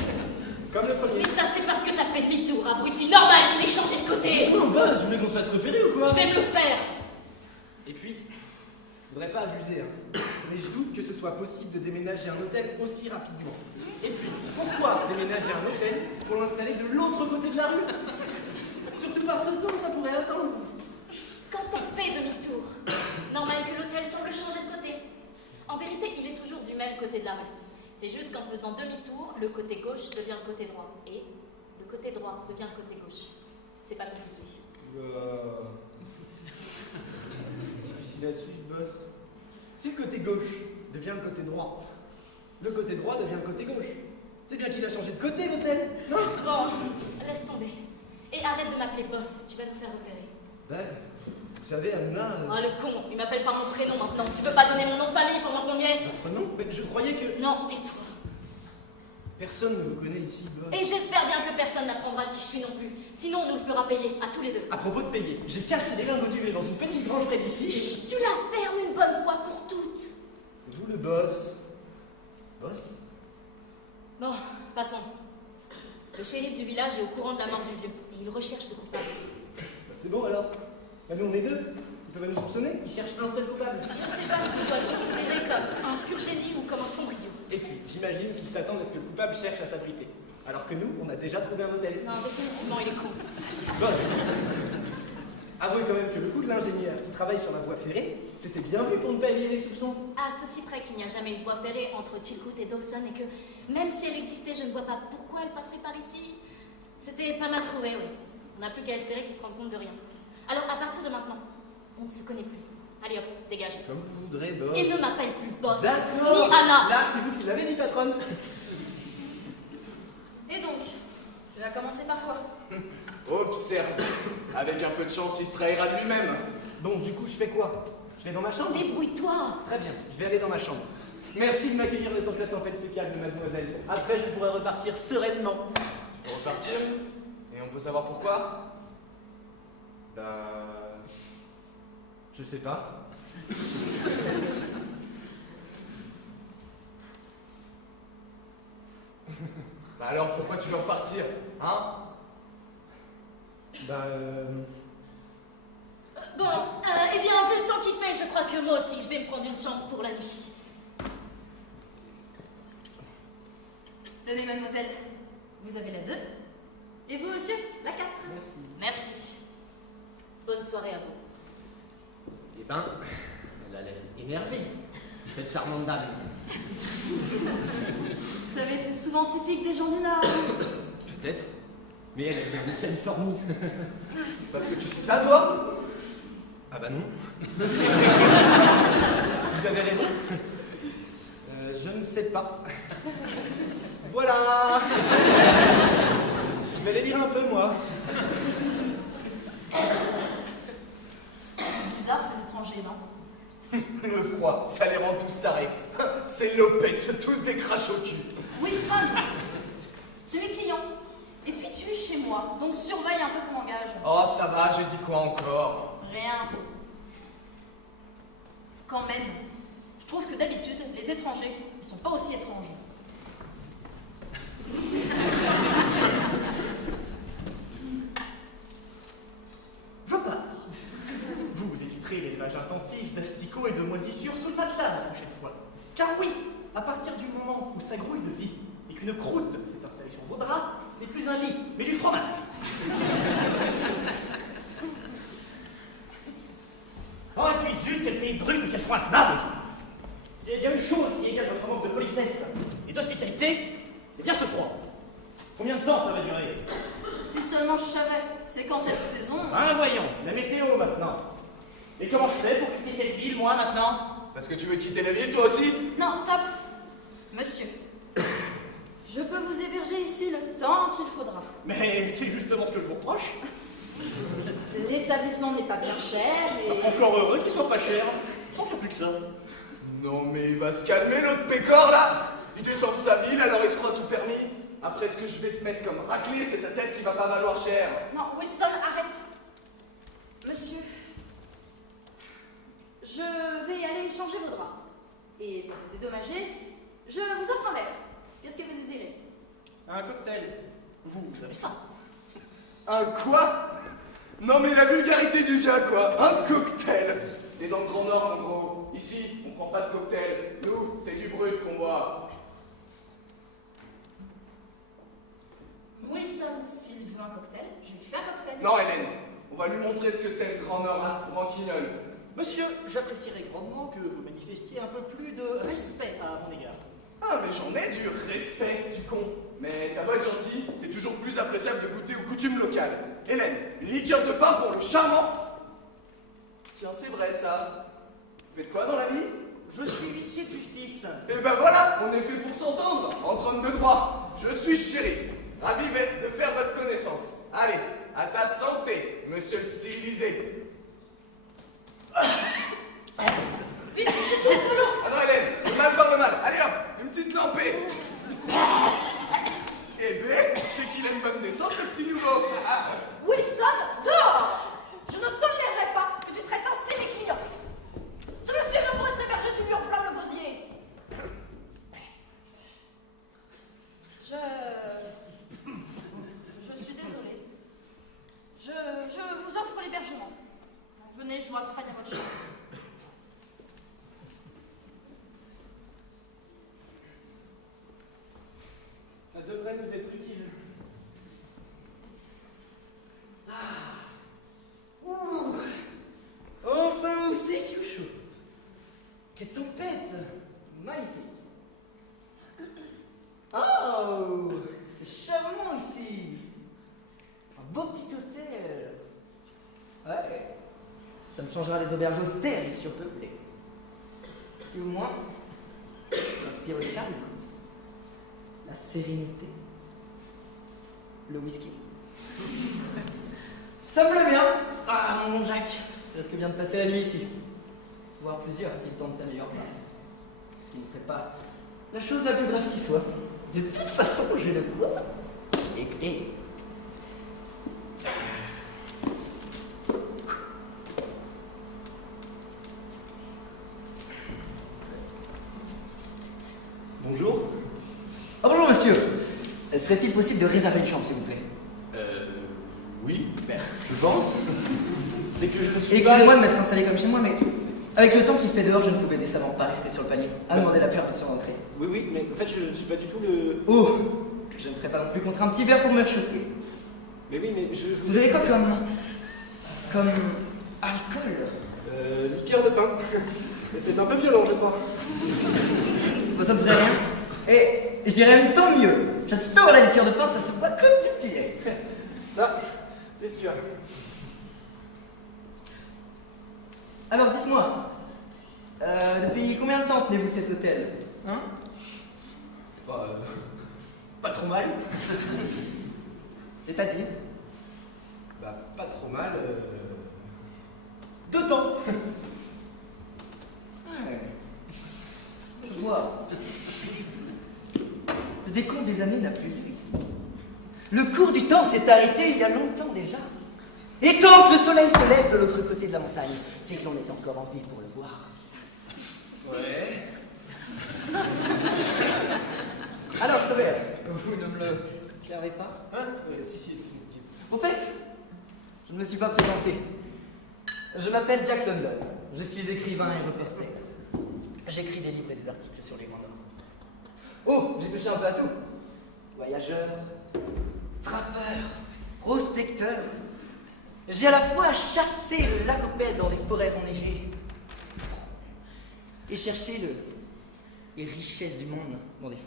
Comme le premier. Mais ça, c'est parce que t'as fait demi-tour, abruti. Normal qu'il ait changé de côté. Non, boss, vous voulez qu'on se fasse repérer ou quoi? Je vais me le faire. Et puis, faudrait pas abuser, hein. Mais je doute que ce soit possible de déménager un hôtel aussi rapidement. Et puis, pourquoi déménager un hôtel pour l'installer de l'autre côté de la rue? Surtout par ce temps, ça pourrait attendre. Quand on fait demi-tour, normal que l'hôtel semble changer de côté. En vérité, il est toujours du même côté de la rue. C'est juste qu'en faisant demi-tour, le côté gauche devient le côté droit. Et le côté droit devient le côté gauche. C'est pas compliqué. Difficile à suivre, boss. Si le côté gauche devient le côté droit, le côté droit devient le côté gauche. C'est bien qu'il a changé de côté, l'hôtel, non? Bon, laisse tomber. Et arrête de m'appeler boss, tu vas nous faire repérer. Ben, vous savez, Anna... Oh le con, il m'appelle par mon prénom maintenant. Tu veux pas donner mon nom de famille pendant qu'on y est? Votre nom? Mais je croyais que... Non, tais-toi. Personne ne vous connaît ici, boss. Et j'espère bien que personne n'apprendra qui je suis non plus. Sinon, on nous le fera payer, à tous les deux. À propos de payer, j'ai cassé les lingots du verre dans une petite grange près d'ici. Chut, tu la fermes une bonne fois pour toutes. C'est vous le boss. Boss? Bon, passons. Le shérif du village est au courant de la mort du vieux. Et il recherche le coupable. Bah c'est bon alors. Bah nous on est deux. Ils peuvent nous soupçonner. Ils cherchent un seul coupable. Je ne sais pas si je dois le considérer comme un pur génie ou comme un sombre idiot. Et puis, j'imagine qu'ils s'attendent à ce que le coupable cherche à s'abriter. Alors que nous, on a déjà trouvé un hôtel. Non, définitivement, il est con. Boss. Avouez quand même que le coup de l'ingénieur qui travaille sur la voie ferrée, c'était bien vu pour ne pas éveiller les soupçons. À ceci près qu'il n'y a jamais eu de voie ferrée entre Chilcoot et Dawson et que, même si elle existait, je ne vois pas pourquoi elle passerait par ici. C'était pas mal trouvé, oui. On n'a plus qu'à espérer qu'ils se rendent compte de rien. Alors, à partir de maintenant, on ne se connaît plus. Allez hop, dégagez. Comme vous voudrez, boss. Et ne m'appelle plus boss, D'accord. ni Anna. Là, c'est vous qui l'avez dit, patronne. Et donc, tu vas commencer par quoi? Observe. Avec un peu de chance, il se trahira de lui-même. Bon, du coup, je fais quoi? Je vais dans ma chambre? Débrouille-toi. Très bien, je vais aller dans ma chambre. Merci de m'accueillir le temps que la tempête se calme, mademoiselle. Après, je pourrai repartir sereinement. Pour repartir? Et on peut savoir pourquoi? Je sais pas. Bah alors pourquoi tu veux repartir? Hein? Bon, eh bien, vu le temps qu'il fait, je crois que moi aussi, je vais me prendre une chambre pour la nuit. Tenez, mademoiselle, vous avez la 2. Et vous, monsieur, la 4. Merci. Bonne soirée à vous. Eh ben, elle a l'air énervée, cette charmante dame. Vous savez, c'est souvent typique des gens du Nord. Peut-être, mais elle vient de Californie. Parce que tu sais ça, toi? Ah bah non. Vous avez raison. Je ne sais pas. Voilà. Je vais les lire un peu, moi. C'est bizarre, ces étrangers, non? Le froid, ça les rend tous tarés. C'est l'opette, tous des craches au cul. Wilson, c'est mes clients. Et puis tu es chez moi, donc surveille un peu ton langage. Oh, ça va, j'ai dit quoi encore? Rien. Quand même, je trouve que d'habitude, les étrangers, ils sont pas aussi étranges. Je pars. Vous éviterez l'élevage intensif d'asticots et de moisissures sous le matelas la prochaine fois. Car oui, à partir du moment où ça grouille de vie et qu'une croûte s'est installée sur vos draps, ce n'est plus un lit, mais du fromage. Oh, et puis zut, quel pays brut et quel froid nable! S'il y a bien une chose qui égale votre manque de politesse et d'hospitalité, c'est bien ce froid. Combien de temps ça va durer? Si seulement je savais, c'est quand cette saison... Ah, voyons, la météo maintenant. Et comment je fais pour quitter cette ville, moi, maintenant? Parce que tu veux quitter la ville, toi aussi? Non, stop. Monsieur, je peux vous héberger ici le temps qu'il faudra. Mais c'est justement ce que je vous reproche. L'établissement n'est pas bien cher et... Encore heureux qu'il soit pas cher. Tant qu'il n'y a plus que ça. Non mais il va se calmer l'autre pécore là. Il descend de sa ville alors il se croit tout permis. Après ce que je vais te mettre comme raclée, c'est ta tête qui va pas valoir cher. Non, Wilson, arrête. Monsieur, je vais aller changer vos draps. Et pour vous dédommager, je vous offre un verre. Qu'est-ce que vous désirez? Un cocktail. Vous avez ça? Un quoi? Non mais la vulgarité du gars quoi. Un cocktail. T'es dans le Grand Nord en gros. Ici, on prend pas de cocktail. Nous, c'est du brut qu'on boit. Wilson, s'il veut un cocktail, je lui fais un cocktail. Non Hélène, on va lui montrer ce que c'est le Grand Nord à ce branquignol. Monsieur, j'apprécierais grandement que vous manifestiez un peu plus de respect à mon égard. Ah mais j'en ai du respect, du con. Mais t'as beau être gentil, c'est toujours plus appréciable de goûter aux coutumes locales. Hélène, une liqueur de pain pour le charmant. Tiens, c'est vrai ça. Vous faites quoi dans la vie? Je suis huissier de justice. Et ben voilà, on est fait pour s'entendre, entre hommes de droit. Je suis shérif. Ravi de faire votre connaissance. Allez, à ta santé, monsieur le civilisé. Vite, c'est tout de l'eau. Ah non, Hélène, le mal par le mal. Allez hop, une petite lampée. Eh ben, c'est qu'il a une bonne descente, le petit nouveau. Wilson, dehors. Je ne tolérerai pas que tu traites ainsi mes clients. Ce monsieur vient pour être hébergé, tu lui enflammes le gosier. Je suis désolée. Je vous offre l'hébergement. Venez, je vous accompagne à votre chambre. Ça devrait nous être utile. Enfin, c'est qui chaud. Quelle tempête. Magnifique. Oh, c'est charmant ici. Un beau petit hôtel. Ouais. Ça me changera des auberges austères et surpeuplées. Et au moins, j'inspire le calme, la sérénité, le whisky. Ça me plaît bien. Ah, mon Jacques, je risque bien de passer la nuit ici. Voire plusieurs si le temps ne s'améliore pas. Ce qui ne serait pas la chose la plus grave qui soit. De toute façon, j'ai de quoi écrire. Bonjour. Oh, bonjour monsieur. Serait-il possible de réserver une chambre, s'il vous plaît? Oui, je pense. C'est que je me suis pas... Excusez-moi de m'être installé comme chez moi, mais avec le temps qu'il fait dehors, je ne pouvais décemment pas rester sur le panier à demander la permission d'entrer. Oui, oui, mais en fait, je ne suis pas du tout le... Oh, je ne serais pas non plus contre un petit verre pour me réchauffer. Mais oui, mais je... Vous avez quoi comme alcool? Liqueur de pain. Mais c'est un peu violent, je crois. Bon, ça ne ferait rien. Et je dirais même tant mieux. J'adore la liqueur de pain, ça se boit comme du thé. Ça, c'est sûr. Alors dites-moi, depuis combien de temps tenez-vous cet hôtel? Hein? Pas trop mal. C'est-à-dire? Pas trop mal. 2 temps. Ouais. Je vois. Le décompte des années n'a plus lieu ici. Le cours du temps s'est arrêté il y a longtemps déjà. Et tant que le soleil se lève de l'autre côté de la montagne, c'est que l'on est encore en vie pour le voir. Ouais. Alors, Sauveur, vous ne me le servez pas? Hein? Si. Au fait, je ne me suis pas présenté. Je m'appelle Jack London. Je suis écrivain et reporter. J'écris des livres et des articles sur les Grands Nord. Oh, j'ai touché un peu à tout. Voyageur, trappeur, prospecteur. J'ai à la fois chassé le lacopède dans des forêts enneigées et cherché les richesses du monde dans des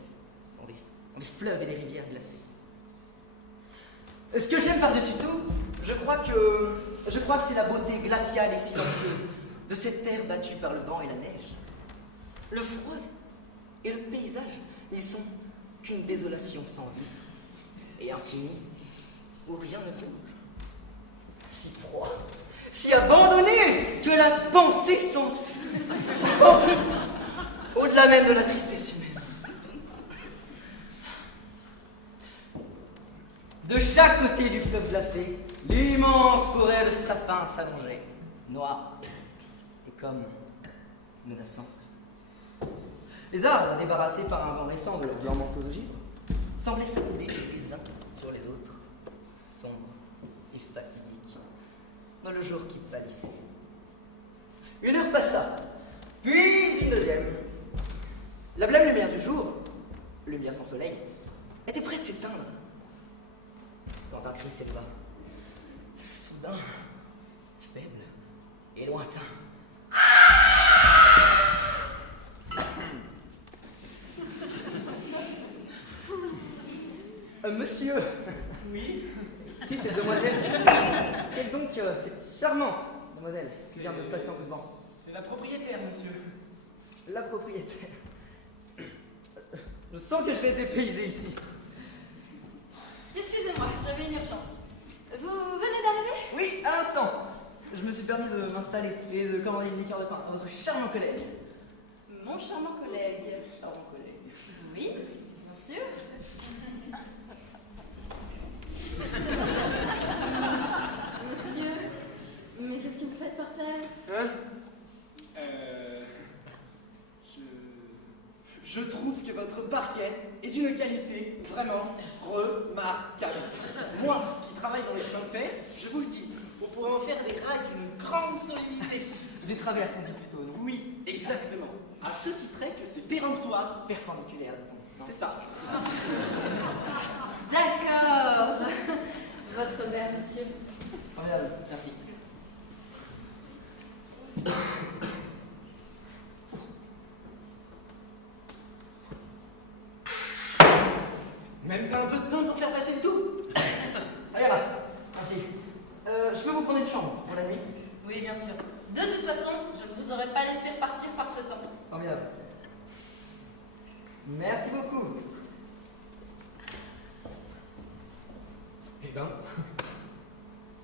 fleuves et des rivières glacées. Ce que j'aime par-dessus tout, je crois que c'est la beauté glaciale et silencieuse de cette terre battue par le vent et la neige. Le froid et le paysage n'y sont qu'une désolation sans vie et infinie où rien ne bouge. Si froid, si abandonné que la pensée s'enfuit au-delà même de la tristesse humaine. De chaque côté du fleuve glacé, l'immense forêt de sapins s'allongeait, noire et comme menaçante. Les arbres, débarrassés par un vent récent de leur blanc manteau de givre, semblaient s'accouder les uns sur les autres, sombres et fatidiques, dans le jour qui pâlissait. 1 heure passa, puis une deuxième. La blême lumière du jour, lumière sans soleil, était prête de s'éteindre. Quand un cri s'éleva, soudain, faible et lointain. Monsieur. Oui. Qui cette demoiselle? Quelle donc cette charmante demoiselle qui vient de passer en coup de vent? C'est la propriétaire, monsieur. La propriétaire. Je sens que je vais dépayser ici. Excusez-moi, j'avais une urgence. Vous venez d'arriver? Oui, à l'instant. Je me suis permis de m'installer et de commander une liqueur de pain à votre charmant collègue. Mon charmant collègue. Charmant collègue. Oui, bien sûr. Monsieur, mais qu'est-ce que vous faites par terre? Hein? Je trouve que votre parquet est d'une qualité vraiment remarquable. Moi, qui travaille dans les chemins de fer, je vous le dis, on pourrait en faire des rails d'une grande solidité. Des travers sont dit plutôt, non? Oui, exactement. À ceci près que c'est péremptoire. Perpendiculaire, dit-on. C'est ça. D'accord. Votre verre, monsieur. Formidable, merci. Même pas un peu de temps pour faire passer le tout. Ça ira, merci. Je peux vous prendre une chambre pour la nuit? Oui, bien sûr. De toute façon, je ne vous aurais pas laissé repartir par ce temps. Formidable. Merci beaucoup. Eh ben.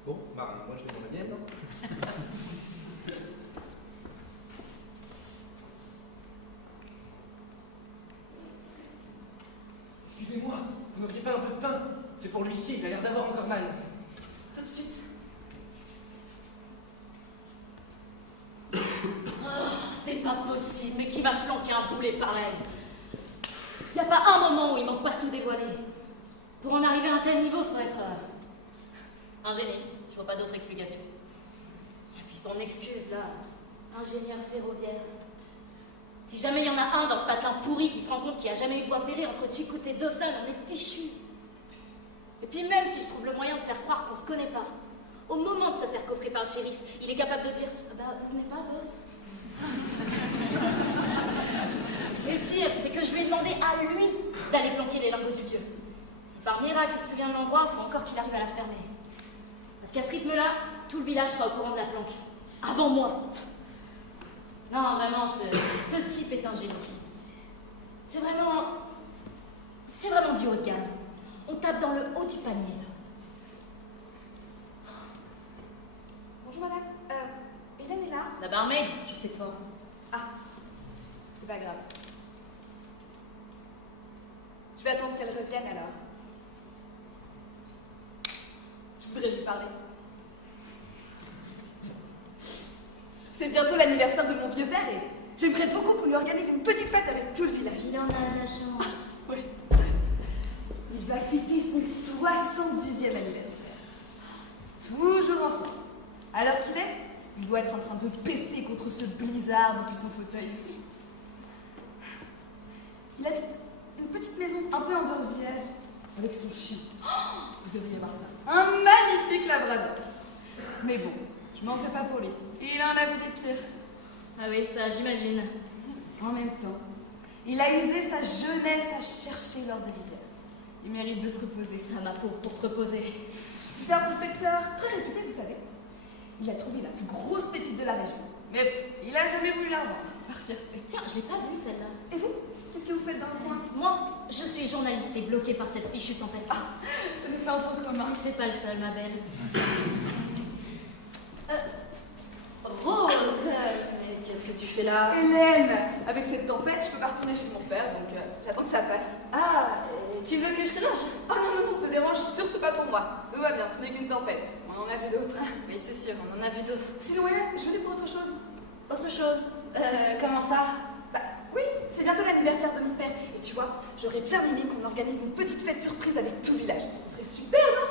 Bon, bah, moi je vais dans la mienne, non? Excusez-moi, vous n'auriez pas un peu de pain? C'est pour l'huissier, il a l'air d'avoir encore mal. Tout de suite. C'est pas possible, mais qui m'a flanqué un poulet pareil? Y a pas un moment où il manque pas de tout dévoiler. Pour en arriver à un tel niveau, faut être un génie. Je vois pas d'autre explication. Et puis son excuse là, ingénieur ferroviaire. Si jamais il y en a un dans ce patelin pourri qui se rend compte qu'il n'y a jamais eu de voie ferrée entre Chikut et Dawson, on est fichu. Et puis même si je trouve le moyen de faire croire qu'on se connaît pas, au moment de se faire coffrer par le shérif, il est capable de dire « Ah bah, vous venez pas, boss ?» Et le pire, c'est que je lui ai demandé à lui d'aller planquer les lingots du vieux. Si par miracle il se souvient de l'endroit, il faut encore qu'il arrive à la fermer. Parce qu'à ce rythme-là, tout le village sera au courant de la planque. Avant moi. Non, vraiment, ce type est un génie. C'est vraiment du haut de gamme. On tape dans le haut du panier, là. Bonjour madame, Hélène est là? La barmaid, je sais pas. Ah, c'est pas grave. Je vais attendre qu'elle revienne alors. Je voudrais lui parler. C'est bientôt l'anniversaire de mon vieux père et j'aimerais beaucoup qu'on lui organise une petite fête avec tout le village. Il en a de la chance. Oui. Il va fêter son 70e anniversaire. Toujours enfant. Alors qu'il est, il doit être en train de pester contre ce blizzard depuis son fauteuil. Il habite une petite maison un peu en dehors du village avec son chien. Oh, vous devriez voir ça. Un magnifique labrador. Mais bon, je m'en fais pas pour lui. Il en a vu des pires. Ah oui, ça, j'imagine. En même temps, il a usé sa jeunesse à chercher l'or des rivières. Il mérite de se reposer. Ça, ma pauvre, pour se reposer. C'est un prospecteur très réputé, vous savez. Il a trouvé la plus grosse pépite de la région. Mais il a jamais voulu la revendre, par fierté. Tiens, je l'ai pas vue, celle-là. Et vous? Qu'est-ce que vous faites dans le coin? Moi, je suis journaliste et bloquée par cette fichue tempête. Ça nous fait un point commun. C'est pas le seul, ma belle. Rose, mais qu'est-ce que tu fais là? Hélène, avec cette tempête, je peux pas retourner chez mon père, donc j'attends que ça passe. Ah, tu veux que je te loge? Oh non, non, non, te dérange surtout pas pour moi. Tout va bien, ce n'est qu'une tempête. On en a vu d'autres. Oui, c'est sûr, on en a vu d'autres. Sinon, Hélène, je venais pour autre chose. Autre chose? Comment ça? Bah oui, c'est bientôt l'anniversaire de mon père. Et tu vois, j'aurais bien aimé qu'on organise une petite fête surprise avec tout le village. Ce serait super, non?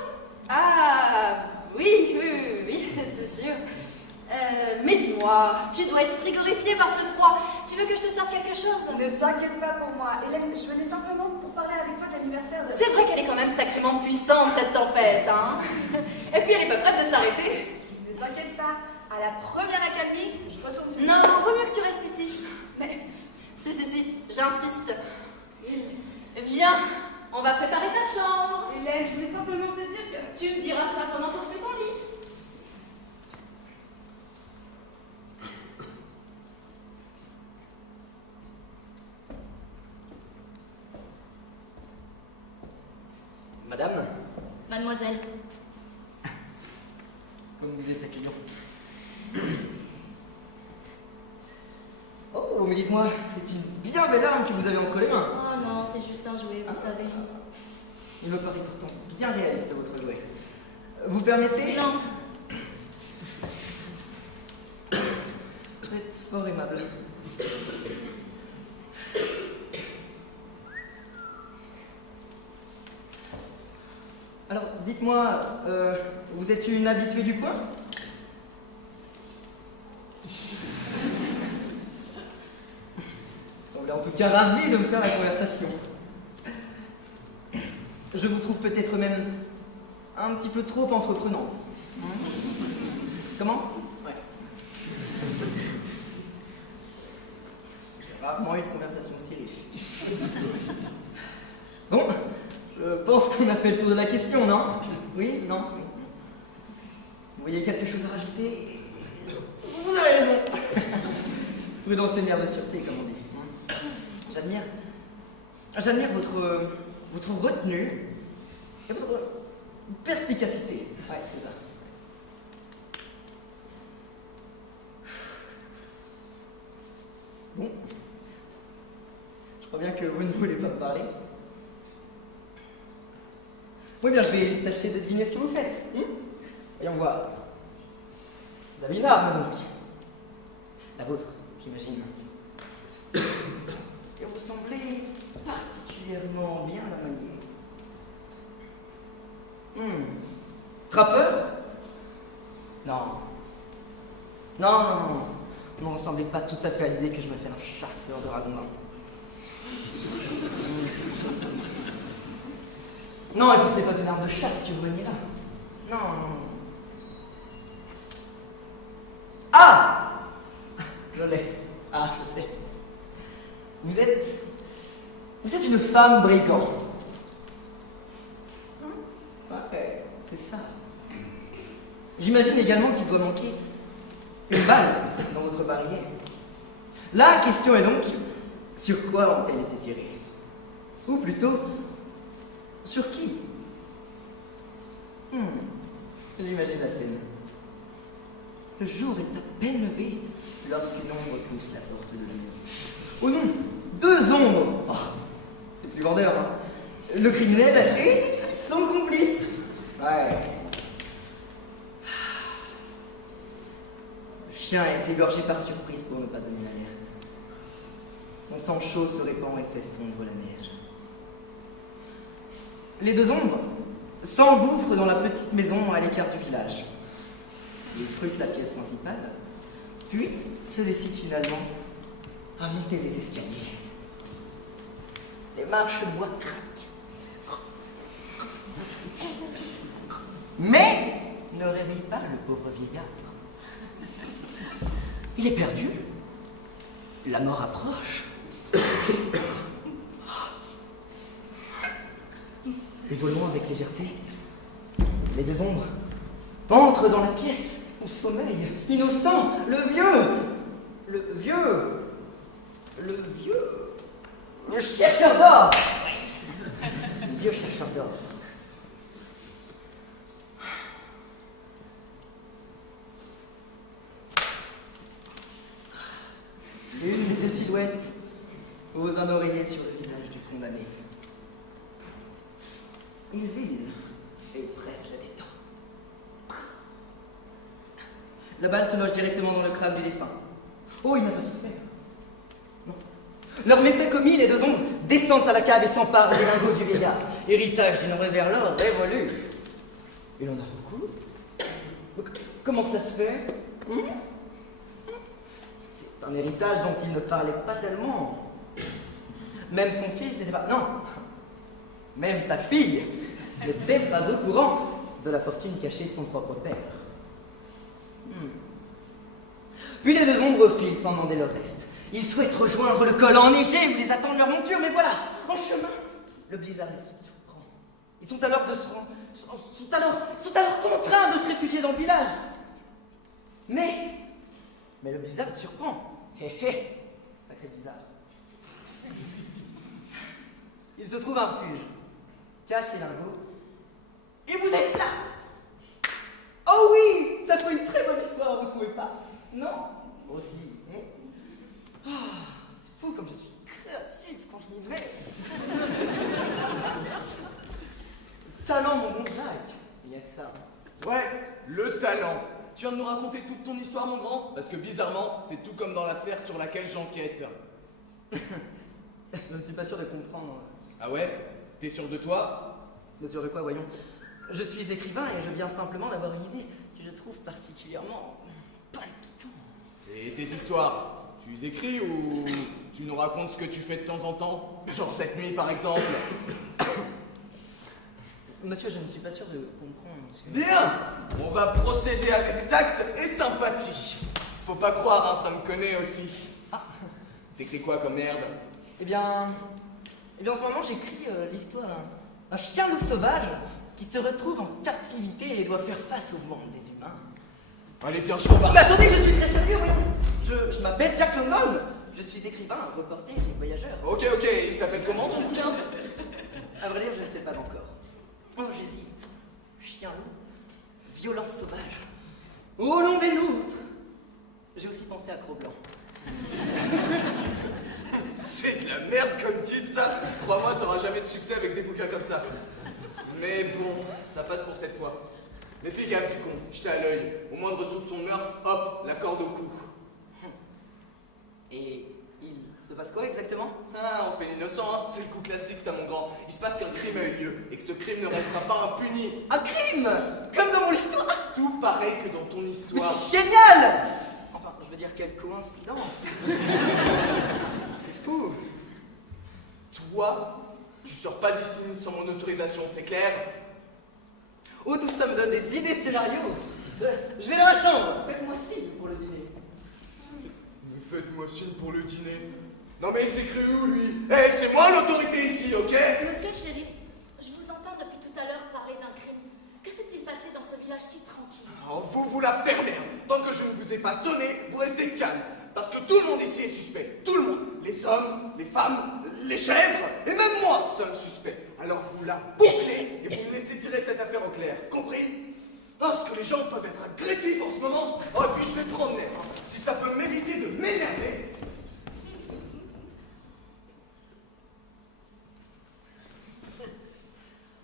Ah, oui, c'est sûr. Mais dis-moi, tu dois être frigorifiée par ce froid. Tu veux que je te serve quelque chose? Ne t'inquiète pas pour moi. Hélène, je venais simplement pour parler avec toi de l'anniversaire de... C'est vrai qu'elle est quand même sacrément puissante, cette tempête, hein? Et puis elle est pas prête de s'arrêter. Ne t'inquiète pas. À la première accalmie, je retourne sur... Non, vaut mieux que tu restes ici. Mais, si, j'insiste. Viens, on va préparer ta chambre. Hélène, je voulais simplement te dire que... Tu me diras ça pendant qu'on fait ton lit. Madame, Mademoiselle. comme vous êtes accueillant. Oh, mais dites-moi, c'est une bien belle arme que vous avez entre les mains. Oh non, c'est juste un jouet, vous savez. Il me paraît pourtant bien réaliste, votre jouet. Vous permettez? Non. Vous êtes fort aimable. Alors, dites-moi, vous êtes une habituée du coin? Vous semblez en tout cas ravi de me faire la conversation. Je vous trouve peut-être même un petit peu trop entreprenante. Comment? Ouais. J'ai rarement eu de conversation aussi riche. Bon, je pense qu'on a fait le tour de la question, non? Oui? Non? Vous voyez quelque chose à rajouter? Vous avez raison. Prudence et mère de sûreté, comme on dit. J'admire votre retenue et votre perspicacité. Ouais, c'est ça. Bon. Je crois bien que vous ne voulez pas me parler. Oui, bien, je vais tâcher de deviner ce que vous faites. Voyons voir. Vous avez une arme, donc. La vôtre, j'imagine. Et vous semblez particulièrement bien la manier. Trappeur? Non. Non. Vous ne ressemblez pas tout à fait à l'idée que je me fais un chasseur de ragondins. Non, et puis ce n'est pas une arme de chasse que vous voyez là. Non. Ah! Je l'ai. Ah, je sais. Vous êtes une femme brigand. Ouais, c'est ça. J'imagine également qu'il doit manquer une balle dans votre barillet. La question est donc, sur quoi ont-elles été tirées? Ou plutôt, sur qui? J'imagine la scène. Le jour est à peine levé lorsqu'une ombre pousse la porte de la maison. Oh non, 2 ombres! Oh, c'est plus vendeur, hein. Le criminel et son complice. Ouais. Le chien est égorgé par surprise pour ne pas donner l'alerte. Son sang chaud se répand et fait fondre la neige. Les 2 ombres s'engouffrent dans la petite maison à l'écart du village. Ils scrutent la pièce principale, puis se décident finalement à monter les escaliers. Les marches de bois craquent. Mais ne réveille pas le pauvre vieillard. Il est perdu. La mort approche. Et volant avec légèreté, les 2 ombres entrent dans la pièce où sommeille, innocent, le chercheur d'or. Le vieux chercheur d'or. L'une des 2 silhouettes ose un oreiller sur le visage du condamné. Il vise et presse la détente. La balle se loge directement dans le crâne du défunt. Oh, il n'a pas souffert. Non. Leur méfait commis, les 2 ombres descendent à la cave et s'emparent des lingots du vieillard. Héritage d'une révérend révolue. Il en a beaucoup. Comment ça se fait? C'est un héritage dont il ne parlait pas tellement. Même son fils n'était pas... Non. Même sa fille n'était pas au courant de la fortune cachée de son propre père. Puis les 2 ombres filent sans demander leur reste. Ils souhaitent rejoindre le col enneigé où les attendent leur monture, mais voilà, en chemin, le blizzard les surprend. Ils sont alors contraints de se réfugier dans le village. Mais le blizzard les surprend. Sacré blizzard. Ils se trouvent un refuge, cachent les lingots, et vous êtes là! Oh oui! Ça fait une très bonne histoire, vous trouvez pas? Non? Aussi. C'est fou comme je suis créatif quand je m'y mets. Talent, mon bon Jacques. Il n'y a que ça. Ouais, le talent. Tu viens de nous raconter toute ton histoire, mon grand? Parce que bizarrement, c'est tout comme dans l'affaire sur laquelle j'enquête. Je ne suis pas sûr de comprendre. Ah ouais? T'es sûr de toi? Bien sûr de quoi, voyons. Je suis écrivain et je viens simplement d'avoir une idée que je trouve particulièrement palpitante. Et tes histoires, tu les écris ou tu nous racontes ce que tu fais de temps en temps? Genre cette nuit, par exemple. Monsieur, je ne suis pas sûr de comprendre, monsieur. Bien! On va procéder avec tact et sympathie. Faut pas croire, hein, ça me connaît aussi. Ah. T'écris quoi comme merde? Eh bien, en ce moment, j'écris l'histoire d'un chien loup sauvage qui se retrouve en captivité et doit faire face au monde des humains. Allez, viens, je repars. Mais attendez, je suis très sérieux, voyons. Je m'appelle Jack London. Je suis écrivain, reporter et voyageur. Ok, il s'appelle comment ton bouquin? À vrai dire, je ne sais pas encore. Oh, j'hésite. Chien loup, violence sauvage. Au long des nôtres. J'ai aussi pensé à Cro-Blanc. C'est de la merde comme titre, ça. Crois-moi, t'auras jamais de succès avec des bouquins comme ça. Mais bon, ça passe pour cette fois. Mais fais gaffe du con, j'étais à l'œil. Au moindre soupçon de meurtre, hop, la corde au cou. Et il se passe quoi exactement? Ah, on fait l'innocent, hein. C'est le coup classique, ça, mon grand. Il se passe qu'un crime a eu lieu, et que ce crime ne restera pas impuni. Un crime! Comme dans mon histoire! Tout pareil que dans ton Mais histoire. c'est génial! Enfin, je veux dire, quelle coïncidence! C'est fou! Toi, tu sors pas d'ici sans mon autorisation, c'est clair? Oh, tout ça me donne des idées de scénario! Je vais dans la chambre! Faites-moi signe pour le dîner. Mais faites-moi signe pour le dîner. Non mais il s'est cru où, lui? Eh, c'est moi l'autorité ici, ok? Monsieur le shérif, je vous entends depuis tout à l'heure parler d'un crime. Que s'est-il passé dans ce village si tranquille? Oh, vous la fermez, hein. Tant que je ne vous ai pas sonné, vous restez calme. Parce que tout le monde ici est suspect. Tout le monde. Les hommes, les femmes, les chèvres, et même moi sommes suspects. Alors vous la bouclez et vous me laissez tirer cette affaire au clair. Compris? Parce que les gens peuvent être agressifs en ce moment. Oh, et puis je vais prendre l'air. Hein. Si ça peut m'éviter de m'énerver.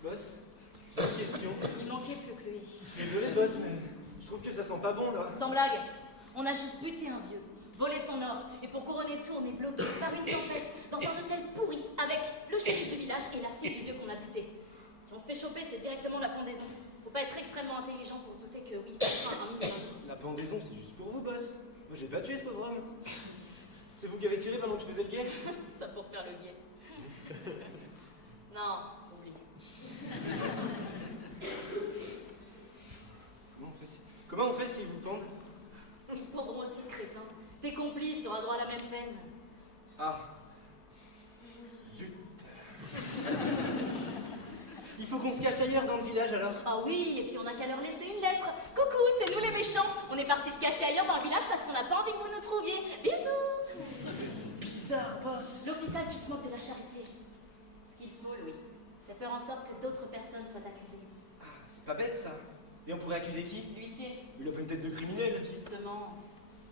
Boss, j'ai une question. Il manquait plus que lui. Désolé, boss, mais je trouve que ça sent pas bon, là. Sans blague, on a juste buté un vieux, volé son or, et pour couronner tout, on est bloqué par une tempête dans un hôtel pourri avec le shérif du village et la fille du vieux qu'on a buté. Si on se fait choper, c'est directement la pendaison. Faut pas être extrêmement intelligent pour se douter que oui, ça sera un minimum. La pendaison, c'est juste pour vous, boss. Moi, j'ai pas tué ce pauvre homme. C'est vous qui avez tiré pendant que je faisais le guet? Ça pour faire le guet. Non, oublie. Comment on fait s'ils vous pendent? Ils pendront aussi, crétin. T'es complice, t'auras droit à la même peine. Ah. Zut. Il faut qu'on se cache ailleurs dans le village, alors. Ah oui, et puis on a qu'à leur laisser une lettre. Coucou, c'est nous les méchants. On est partis se cacher ailleurs dans le village parce qu'on n'a pas envie que vous nous trouviez. Bisous. Bizarre, boss. L'hôpital qui se moque de la charité. Ce qu'il faut, Louis, c'est faire en sorte que d'autres personnes soient accusées. Ah, c'est pas bête, ça. Et on pourrait accuser qui? L'huissier, Il a pas une tête de criminel. justement.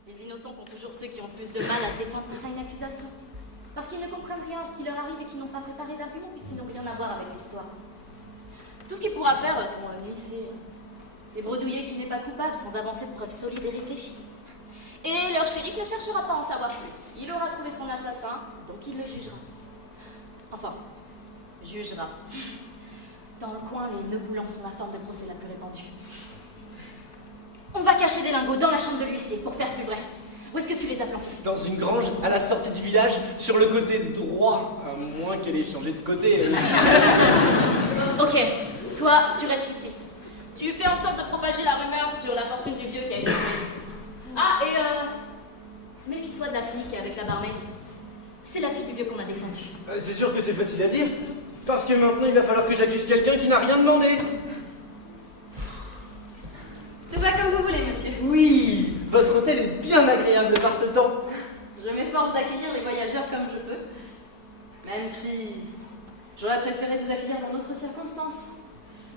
Les innocents sont toujours ceux qui ont le plus de mal à se défendre face à une accusation. Parce qu'ils ne comprennent rien à ce qui leur arrive et qu'ils n'ont pas préparé d'arguments puisqu'ils n'ont rien à voir avec l'histoire. Tout ce qu'il pourra faire, ton huissier, c'est bredouiller qu'il n'est pas coupable sans avancer de preuves solides et réfléchies. Et leur shérif ne cherchera pas à en savoir plus. Il aura trouvé son assassin, donc il le jugera. Enfin, jugera. Dans le coin, les nœuds boulants sont la forme de procès la plus répandue. On va cacher des lingots dans la chambre de l'huissier pour faire plus vrai. Où est-ce que tu les as planqués? Dans une grange, à la sortie du village, sur le côté droit. À moins qu'elle ait changé de côté. Ok, toi, tu restes ici. Tu fais en sorte de propager la rumeur sur la fortune du vieux qui a été tué. Ah, et méfie-toi de la fille qui est avec la barmaid. C'est la fille du vieux qu'on a descendu. C'est sûr que c'est facile à dire. Parce que maintenant, il va falloir que j'accuse quelqu'un qui n'a rien demandé. Tout va comme vous voulez, monsieur. Oui, votre hôtel est bien agréable par ce temps. Je m'efforce d'accueillir les voyageurs comme je peux. Même si j'aurais préféré vous accueillir dans d'autres circonstances.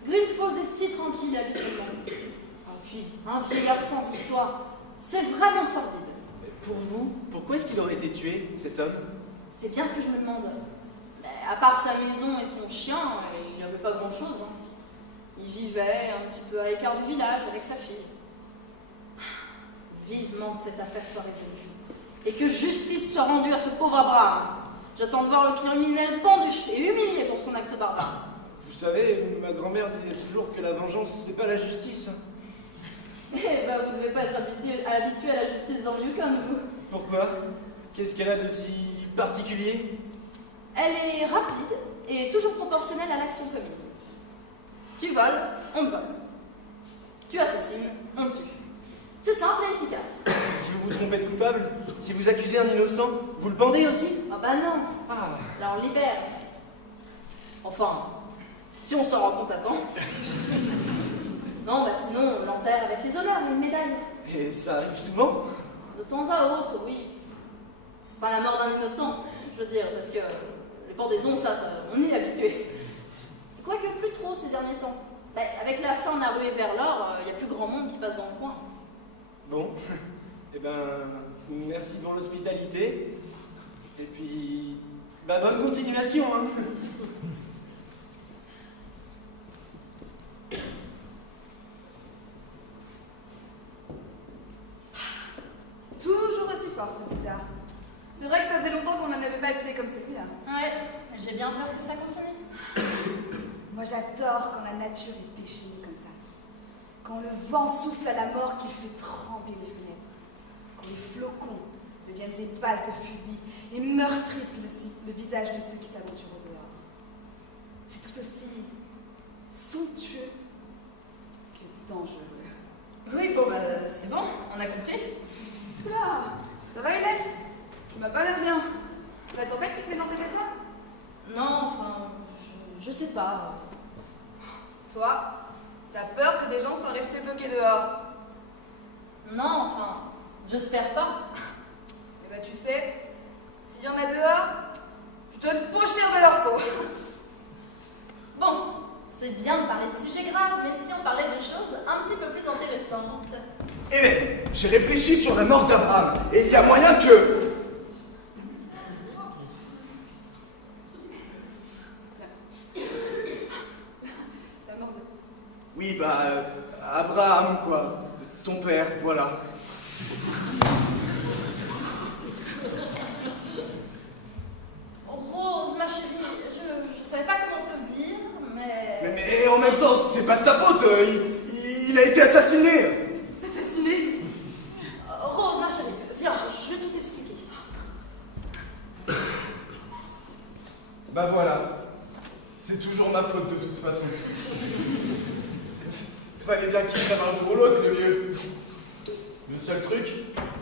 Green Falls est si tranquille habituellement. Et puis, un vieillard sans histoire, c'est vraiment sordide. Pour vous, pourquoi est-ce qu'il aurait été tué, cet homme? C'est bien ce que je me demande. Mais à part sa maison et son chien, il n'avait pas grand-chose. Hein. Il vivait un petit peu à l'écart du village avec sa fille. Vivement que cette affaire soit résolue. Et que justice soit rendue à ce pauvre Abraham. J'attends de voir le criminel pendu et humilié pour son acte barbare. Vous savez, ma grand-mère disait toujours que la vengeance, c'est pas la justice. Eh ben, vous devez pas être habitué à la justice dans le Yukon, vous. Pourquoi? Qu'est-ce qu'elle a de si particulier? Elle est rapide et toujours proportionnelle à l'action commise. Tu voles, on te vole. Tu assassines, on te tue. C'est simple et efficace. Si vous vous trompez de coupable, si vous accusez un innocent, vous le pendez aussi? Ah bah non, Ah, là on libère. Enfin, si on s'en rend compte à temps. Non, bah sinon on l'enterre avec les honneurs et une médaille. et ça arrive souvent? De temps à autre, oui. Enfin, la mort d'un innocent, je veux dire, parce que les pendaisons, ça on y est habitué. Quoique plus trop ces derniers temps. Bah, avec la fin de la ruée vers l'or, il n'y a plus grand monde qui passe dans le coin. Bon, eh ben, merci pour l'hospitalité. Et puis, bah bonne continuation, hein. J'ai bien peur que ça continue. Moi j'adore quand la nature est déchaînée comme ça. Quand le vent souffle à la mort qu'il fait trembler les fenêtres. Quand les flocons deviennent des balles de fusil et meurtrissent le visage de ceux qui s'aventurent au dehors. C'est tout aussi somptueux que dangereux. Oui, bon, bah, c'est bon, on a compris. Oula, ça va Hélène? Tu m'as pas l'air bien. C'est la tempête qui te met dans cet état? Non, enfin, je sais pas. Toi, t'as peur que des gens soient restés bloqués dehors? Non, enfin, j'espère pas. Eh ben tu sais, s'il y en a dehors, je donne pas cher de leur peau. Bon, c'est bien de parler de sujets graves, mais si on parlait de choses un petit peu plus intéressantes. Hélène, j'ai réfléchi sur la mort d'Abraham, et il y a moyen que... La mort de... Oui, bah, Abraham, quoi. Ton père, voilà. Rose, ma chérie, je savais pas comment te le dire, mais... Mais en même temps, c'est pas de sa faute, il a été assassiné. Assassiné? Rose, ma chérie, viens, je vais tout t'expliquer. Bah voilà. C'est toujours ma faute de toute façon. Fallait bien qu'il crève un jour ou l'autre, le vieux. Le seul truc,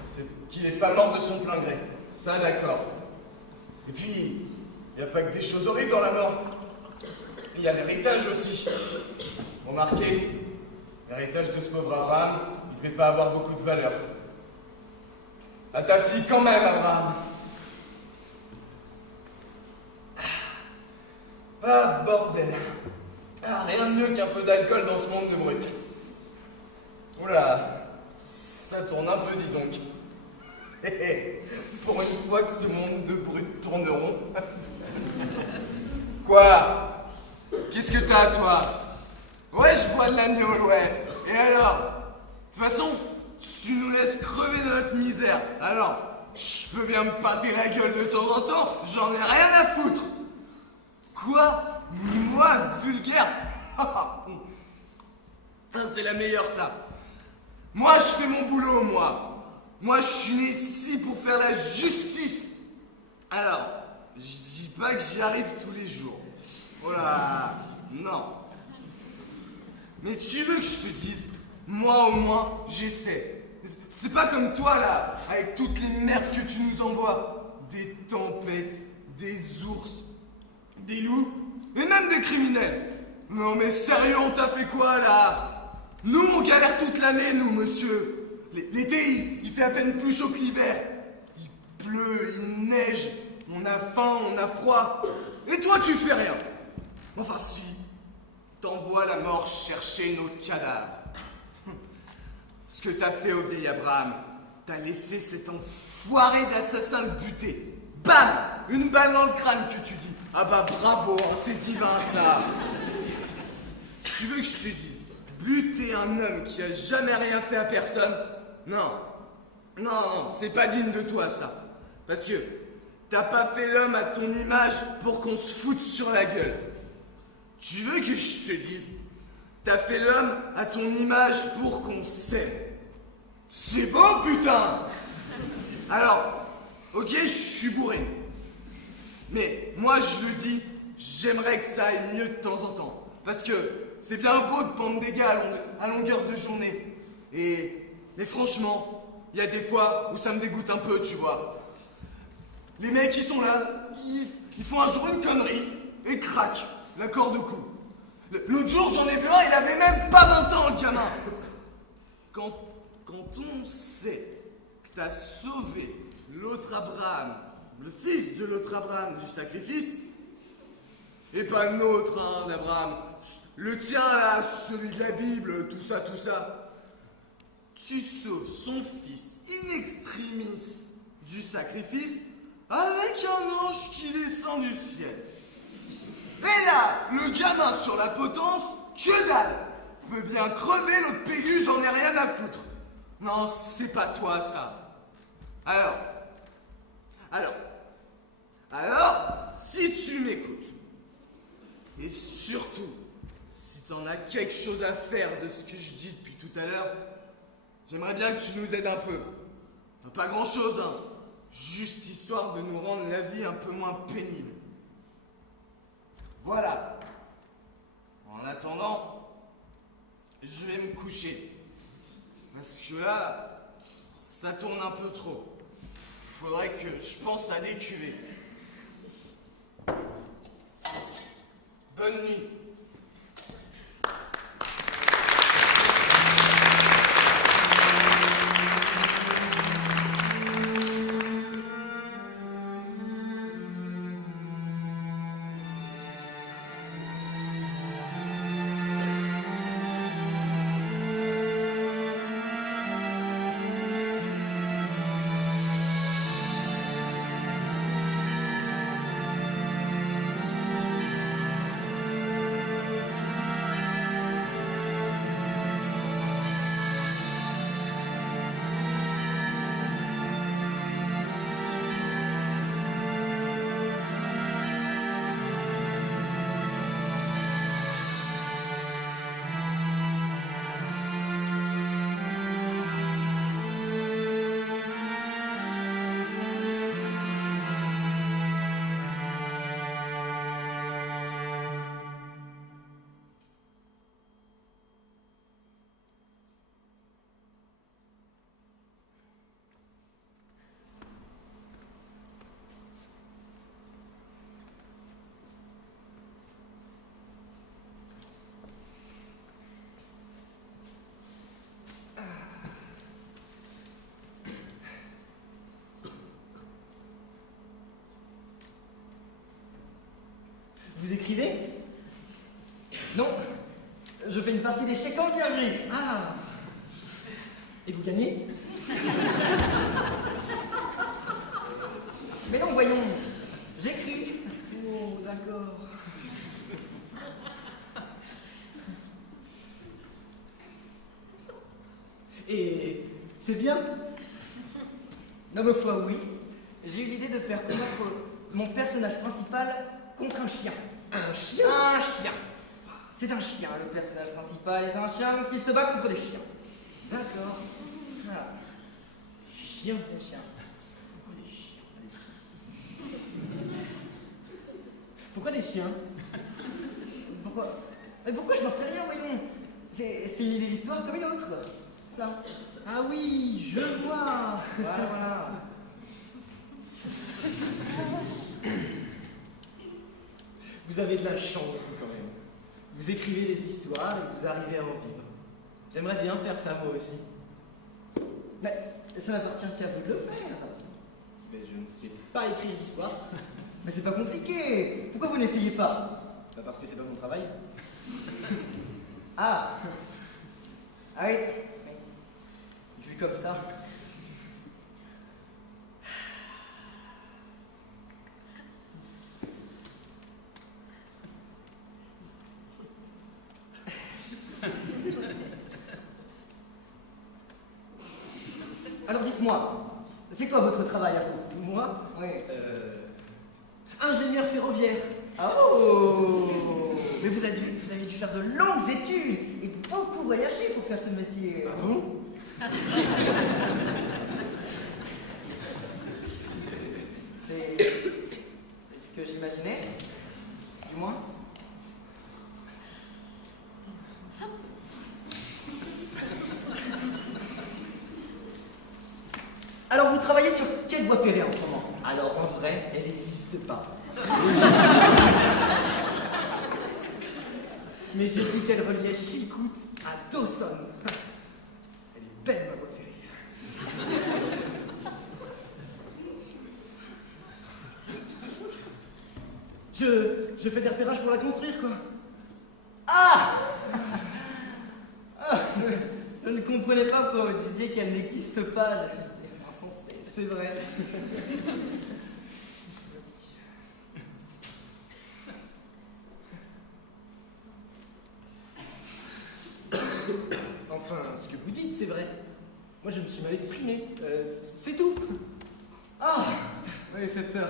c'est qu'il n'est pas mort de son plein gré. Ça, d'accord. Et puis, il n'y a pas que des choses horribles dans la mort. Il y a l'héritage aussi. Remarquez, l'héritage de ce pauvre Abraham, il ne devait pas avoir beaucoup de valeur. À ta fille quand même, Abraham. Ah, bordel. Ah, rien de mieux qu'un peu d'alcool dans ce monde de brut. Oula, ça tourne un peu, dis donc. Pour une fois que ce monde de brut tourne rond. Quoi? Qu'est-ce que t'as, toi? Ouais, je bois de l'agneau, ouais. Et alors? De toute façon, tu nous laisses crever de notre misère. Alors, je peux bien me pâter la gueule de temps en temps, j'en ai rien à foutre. Quoi? Moi, vulgaire? C'est la meilleure, ça. Moi, je fais mon boulot, moi. Moi, je suis né ici pour faire la justice. Alors, je dis pas que j'y arrive tous les jours. Voilà, non. Mais tu veux que je te dise, moi au moins, j'essaie. C'est pas comme toi, là, avec toutes les merdes que tu nous envoies. Des tempêtes, des ours, des loups, et même des criminels. Non mais sérieux, on t'a fait quoi là? Nous on galère toute l'année, nous monsieur. L'été, il fait à peine plus chaud que l'hiver. Il pleut, il neige, on a faim, on a froid. Et toi tu fais rien. Enfin si, t'envoies la mort chercher nos cadavres. Ce que t'as fait au vieil Abraham, t'as laissé cet enfoiré d'assassin le buter. Bam! Une balle dans le crâne que tu dis. Ah bah bravo, hein, c'est divin ça. Tu veux que je te dise, buter un homme qui a jamais rien fait à personne? Non. Non, c'est pas digne de toi ça. Parce que t'as pas fait l'homme à ton image pour qu'on se foute sur la gueule. Tu veux que je te dise, t'as fait l'homme à ton image pour qu'on s'aime. C'est beau putain. Alors, ok, je suis bourré. Mais moi je le dis, j'aimerais que ça aille mieux de temps en temps. Parce que c'est bien beau de pendre des gars à longueur de journée. Mais franchement, il y a des fois où ça me dégoûte un peu, tu vois. Les mecs qui sont là, ils font un jour une connerie et craquent, la corde au cou. L'autre jour j'en ai vu un, il avait même pas 20 ans le gamin. Quand on sait que t'as sauvé l'autre Abraham, le fils de l'autre Abraham du sacrifice, et pas le nôtre, hein, d'Abraham, le tien là, celui de la Bible, tout ça, tu sauves son fils in extremis du sacrifice avec un ange qui descend du ciel. Et là, le gamin sur la potence, que dalle, veut bien crever l'autre pégu, j'en ai rien à foutre. Non, c'est pas toi ça. Alors, Alors, si tu m'écoutes, et surtout, si t'en as quelque chose à faire de ce que je dis depuis tout à l'heure, j'aimerais bien que tu nous aides un peu. Pas grand-chose, hein. Juste histoire de nous rendre la vie un peu moins pénible. Voilà. En attendant, je vais me coucher. Parce que là, ça tourne un peu trop. Faudrait que je pense à des cuvées. Bonne nuit. Vous écrivez? Non. Je fais une partie d'échecs anti-abri. Ah. Et vous gagnez? Mais non, voyons. J'écris. Oh, d'accord. Et c'est bien? Non, ma foi, oui. J'ai eu l'idée de faire combattre mon personnage principal contre un chien. Un chien? Un chien. C'est un chien, le personnage principal est un chien qui se bat contre des chiens. D'accord. Voilà. Des chiens. Des chiens. Pourquoi des chiens? Pourquoi? Mais pourquoi je n'en sais rien, voyons. C'est une idée d'histoire comme une autre. Non. Ah oui, je vois. Voilà, voilà. Vous avez de la chance, vous, quand même. Vous écrivez des histoires et vous arrivez à en vivre. J'aimerais bien faire ça, moi aussi. Mais ça n'appartient qu'à vous de le faire. Mais je ne sais pas écrire d'histoire. Mais c'est pas compliqué. Pourquoi vous n'essayez pas? Bah parce que c'est pas mon travail. Ah. Ah oui. Mais, vu comme ça. Alors dites-moi, c'est quoi votre travail à vous? Moi, Oui. ingénieur ferroviaire. Oh! Mais vous avez dû faire de longues études et beaucoup voyager pour faire ce métier. Ah bon? C'est ce que j'imaginais, du moins. Alors vous travaillez sur quelle voie ferrée en ce moment? Alors en vrai, elle n'existe pas. Mais j'ai dit qu'elle reliait Chilkoot à Dawson. Elle est belle, ma voie ferrée. Je fais des repérages pour la construire, quoi. Ah! Je ne comprenais pas pourquoi vous disiez qu'elle n'existe pas. J'étais insensé. C'est vrai. Enfin, ce que vous dites, c'est vrai. Moi, je me suis mal exprimé. C'est tout. Ah! Oui, il fait peur.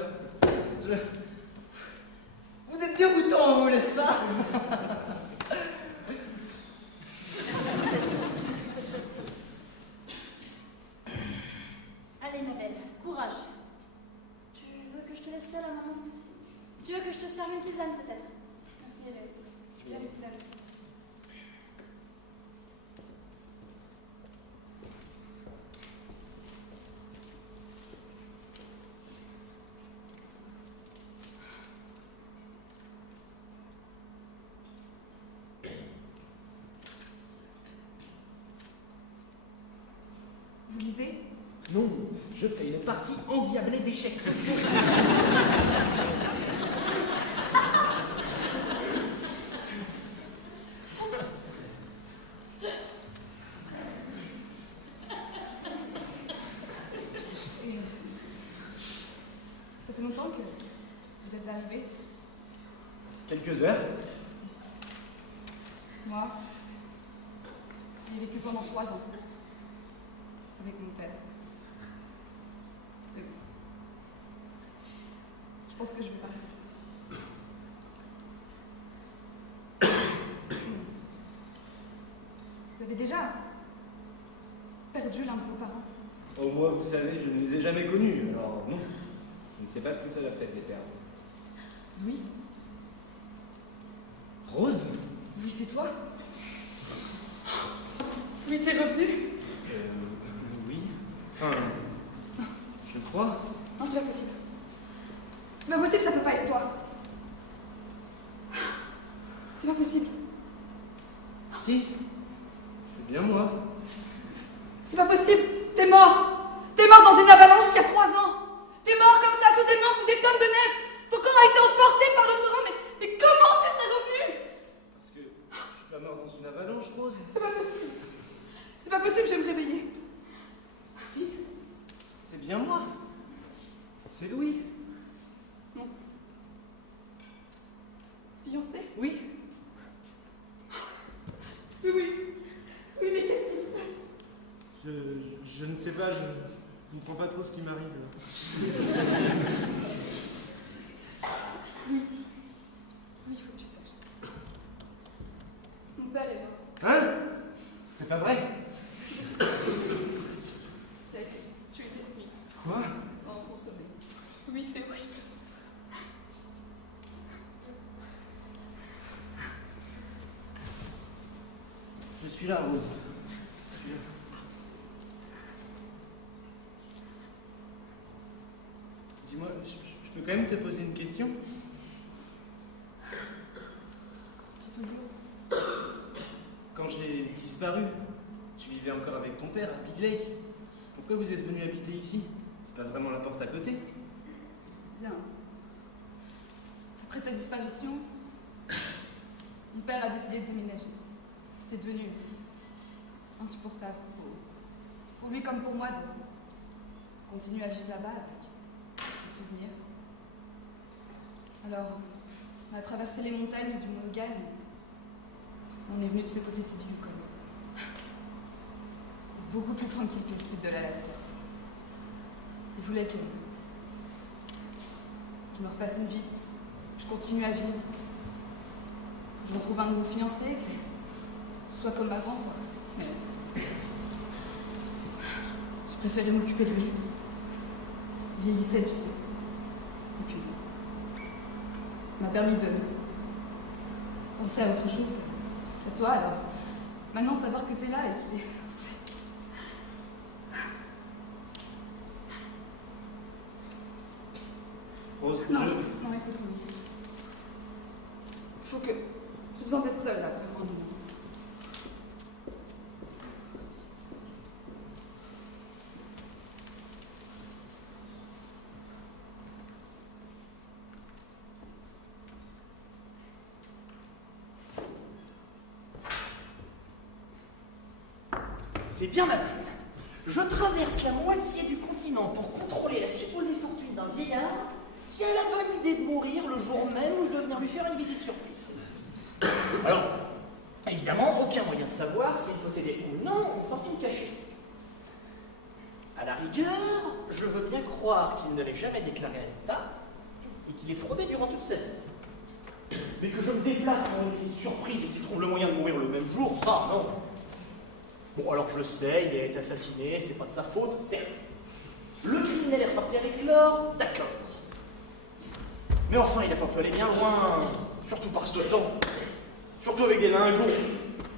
Vous êtes déroutant, vous, n'est-ce pas? Allez, ma belle, courage. Tu veux que je te laisse seule, maman? Tu veux que je te serve une tisane, peut-être? Merci, Hélène. Je viens de ça. Vous lisez? Non, je fais une partie endiablée d'échecs. Et ça fait longtemps que vous êtes arrivés. Quelques heures. Moi, j'y ai vécu pendant 3 ans. Avec mon père. Mais bon. Je pense que je vais partir. Vous avez déjà perdu l'un de vos parents? Oh, moi, vous savez, je ne les ai jamais connus, alors non. Je ne sais pas ce que ça va faire, les perdre. Louis? Rose? Louis, c'est toi? Louis, t'es revenu? Oui. Enfin, je crois. Non, c'est pas possible. C'est pas possible, ça peut pas être toi. C'est pas possible. Si. C'est bien moi. C'est pas possible. T'es mort. T'es mort dans une avalanche il y a 3 ans. T'es mort comme ça, sous des mains, sous des tonnes de neige. Ton corps a été emporté par le torrent, mais comment tu serais revenu? Parce que je suis pas mort dans une avalanche, Rose. C'est pas possible. C'est pas possible, je vais me réveiller. Si. C'est bien moi. C'est Louis. Non. Fiancé? Oui. Oui, oui. Oui, mais qu'est-ce qui se passe? Je ne sais pas, je ne comprends pas trop ce qui m'arrive. Oui. Oui, il faut que tu saches. Mon père est mort. Hein? C'est pas vrai? Il a été tué cette nuit. Quoi? Dans son sommeil. Oui, c'est horrible. Je suis là, Rose. Dis-moi, je peux quand même te poser une question? C'est toujours. Quand j'ai disparu, tu vivais encore avec ton père à Big Lake. Pourquoi vous êtes venu habiter ici? C'est pas vraiment la porte à côté? Bien. Après ta disparition, mon père a décidé de déménager. C'est devenu insupportable pour lui comme pour moi de continuer à vivre là-bas avec des souvenirs. Alors, on a traversé les montagnes du Mont Galles. On est venu de ce côté-ci du Yukon. C'est beaucoup plus tranquille que le sud de l'Alaska. Il voulait que je me refasse une vie, je continue à vivre, je retrouve un nouveau fiancé, que ce soit comme avant, quoi. Mais j'ai préféré m'occuper de lui. Il vieillissait, tu sais. Et puis, il m'a permis de penser à autre chose, à toi. Alors, maintenant, savoir que t'es là et qu'il est... Rose, Non, écoute, oui. Il faut que... J'ai besoin d'être seule, là, vraiment. C'est bien ma plume. Je traverse la moitié du continent pour contrôler la supposée fortune d'un vieillard qui a la bonne idée de mourir le jour même où je dois venir lui faire une visite surprise. Alors, évidemment, aucun moyen de savoir s'il possédait ou non une fortune cachée. À la rigueur, je veux bien croire qu'il ne l'ait jamais déclarée à l'État, et qu'il est fraudé durant toute sa vie. Mais que je me déplace en une surprise et qu'il trouve le moyen de mourir le même jour, ça, non. Bon, alors je le sais, il a été assassiné, c'est pas de sa faute, certes. Le criminel est reparti avec l'or, d'accord. Mais enfin, il n'a pas pu aller bien loin, surtout par ce temps. Surtout avec des lingots.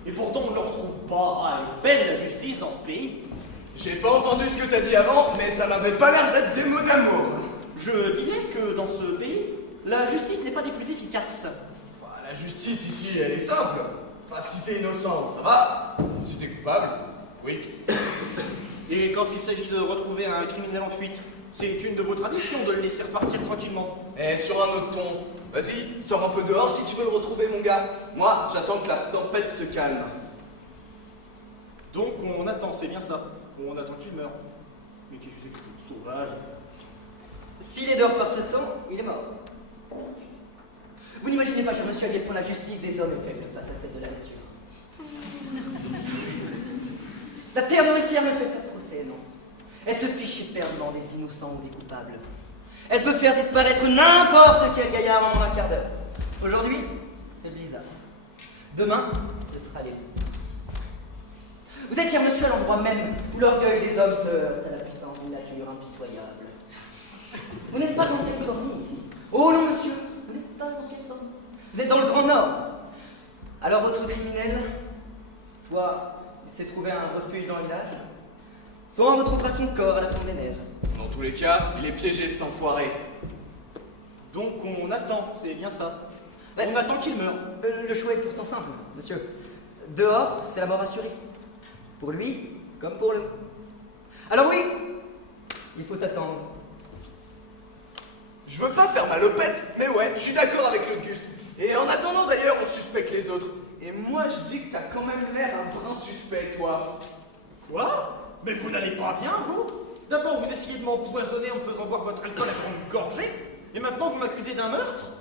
Et pourtant, on ne le retrouve pas. Ah, elle est belle la justice dans ce pays. J'ai pas entendu ce que t'as dit avant, mais ça m'avait pas l'air d'être des mots d'amour. Je disais que dans ce pays, la justice n'est pas des plus efficaces. Bah, la justice ici, elle est simple. Enfin, si t'es innocent, ça va. Si t'es coupable, oui. Et quand il s'agit de retrouver un criminel en fuite, c'est une de vos traditions de le laisser repartir tranquillement. Et sur un autre ton, vas-y, sors un peu dehors si tu veux le retrouver, mon gars. Moi, j'attends que la tempête se calme. Donc on attend, c'est bien ça. On attend qu'il meure. Mais qu'est-ce que c'est que ce sauvage? S'il est dehors par ce temps, il est mort. Vous n'imaginez pas, cher monsieur, à quel point la justice des hommes est faible face à celle de la nature. La terre nourricière ne fait pas de procès, non. Elle se fiche éperdument des innocents ou des coupables. Elle peut faire disparaître n'importe quel gaillard en un quart d'heure. Aujourd'hui, c'est le blizzard. Demain, ce sera les loups. Vous êtes, cher monsieur, à l'endroit même où l'orgueil des hommes se heurte à la puissance d'une nature impitoyable. Vous n'êtes pas en Californie ici. Oh non, monsieur, vous n'êtes pas en Californie. Vous êtes dans le Grand Nord. Alors votre criminel, soit il s'est trouvé un refuge dans le village, soit on retrouvera son corps à la fond des neiges. Dans tous les cas, il est piégé, cet enfoiré. Donc on attend, c'est bien ça. Ouais. On attend qu'il meure. Le choix est pourtant simple, monsieur. Dehors, c'est la mort assurée. Pour lui, comme pour nous. Alors oui, il faut attendre. Je veux pas faire malopette, mais ouais, je suis d'accord avec le Gus. Et en attendant d'ailleurs, on suspecte les autres. Et moi, je dis que t'as quand même l'air un brin suspect, toi. Quoi? Mais vous n'allez pas bien, vous? D'abord, vous essayez de m'empoisonner en me faisant boire votre alcool à grande gorgée, et maintenant vous m'accusez d'un meurtre?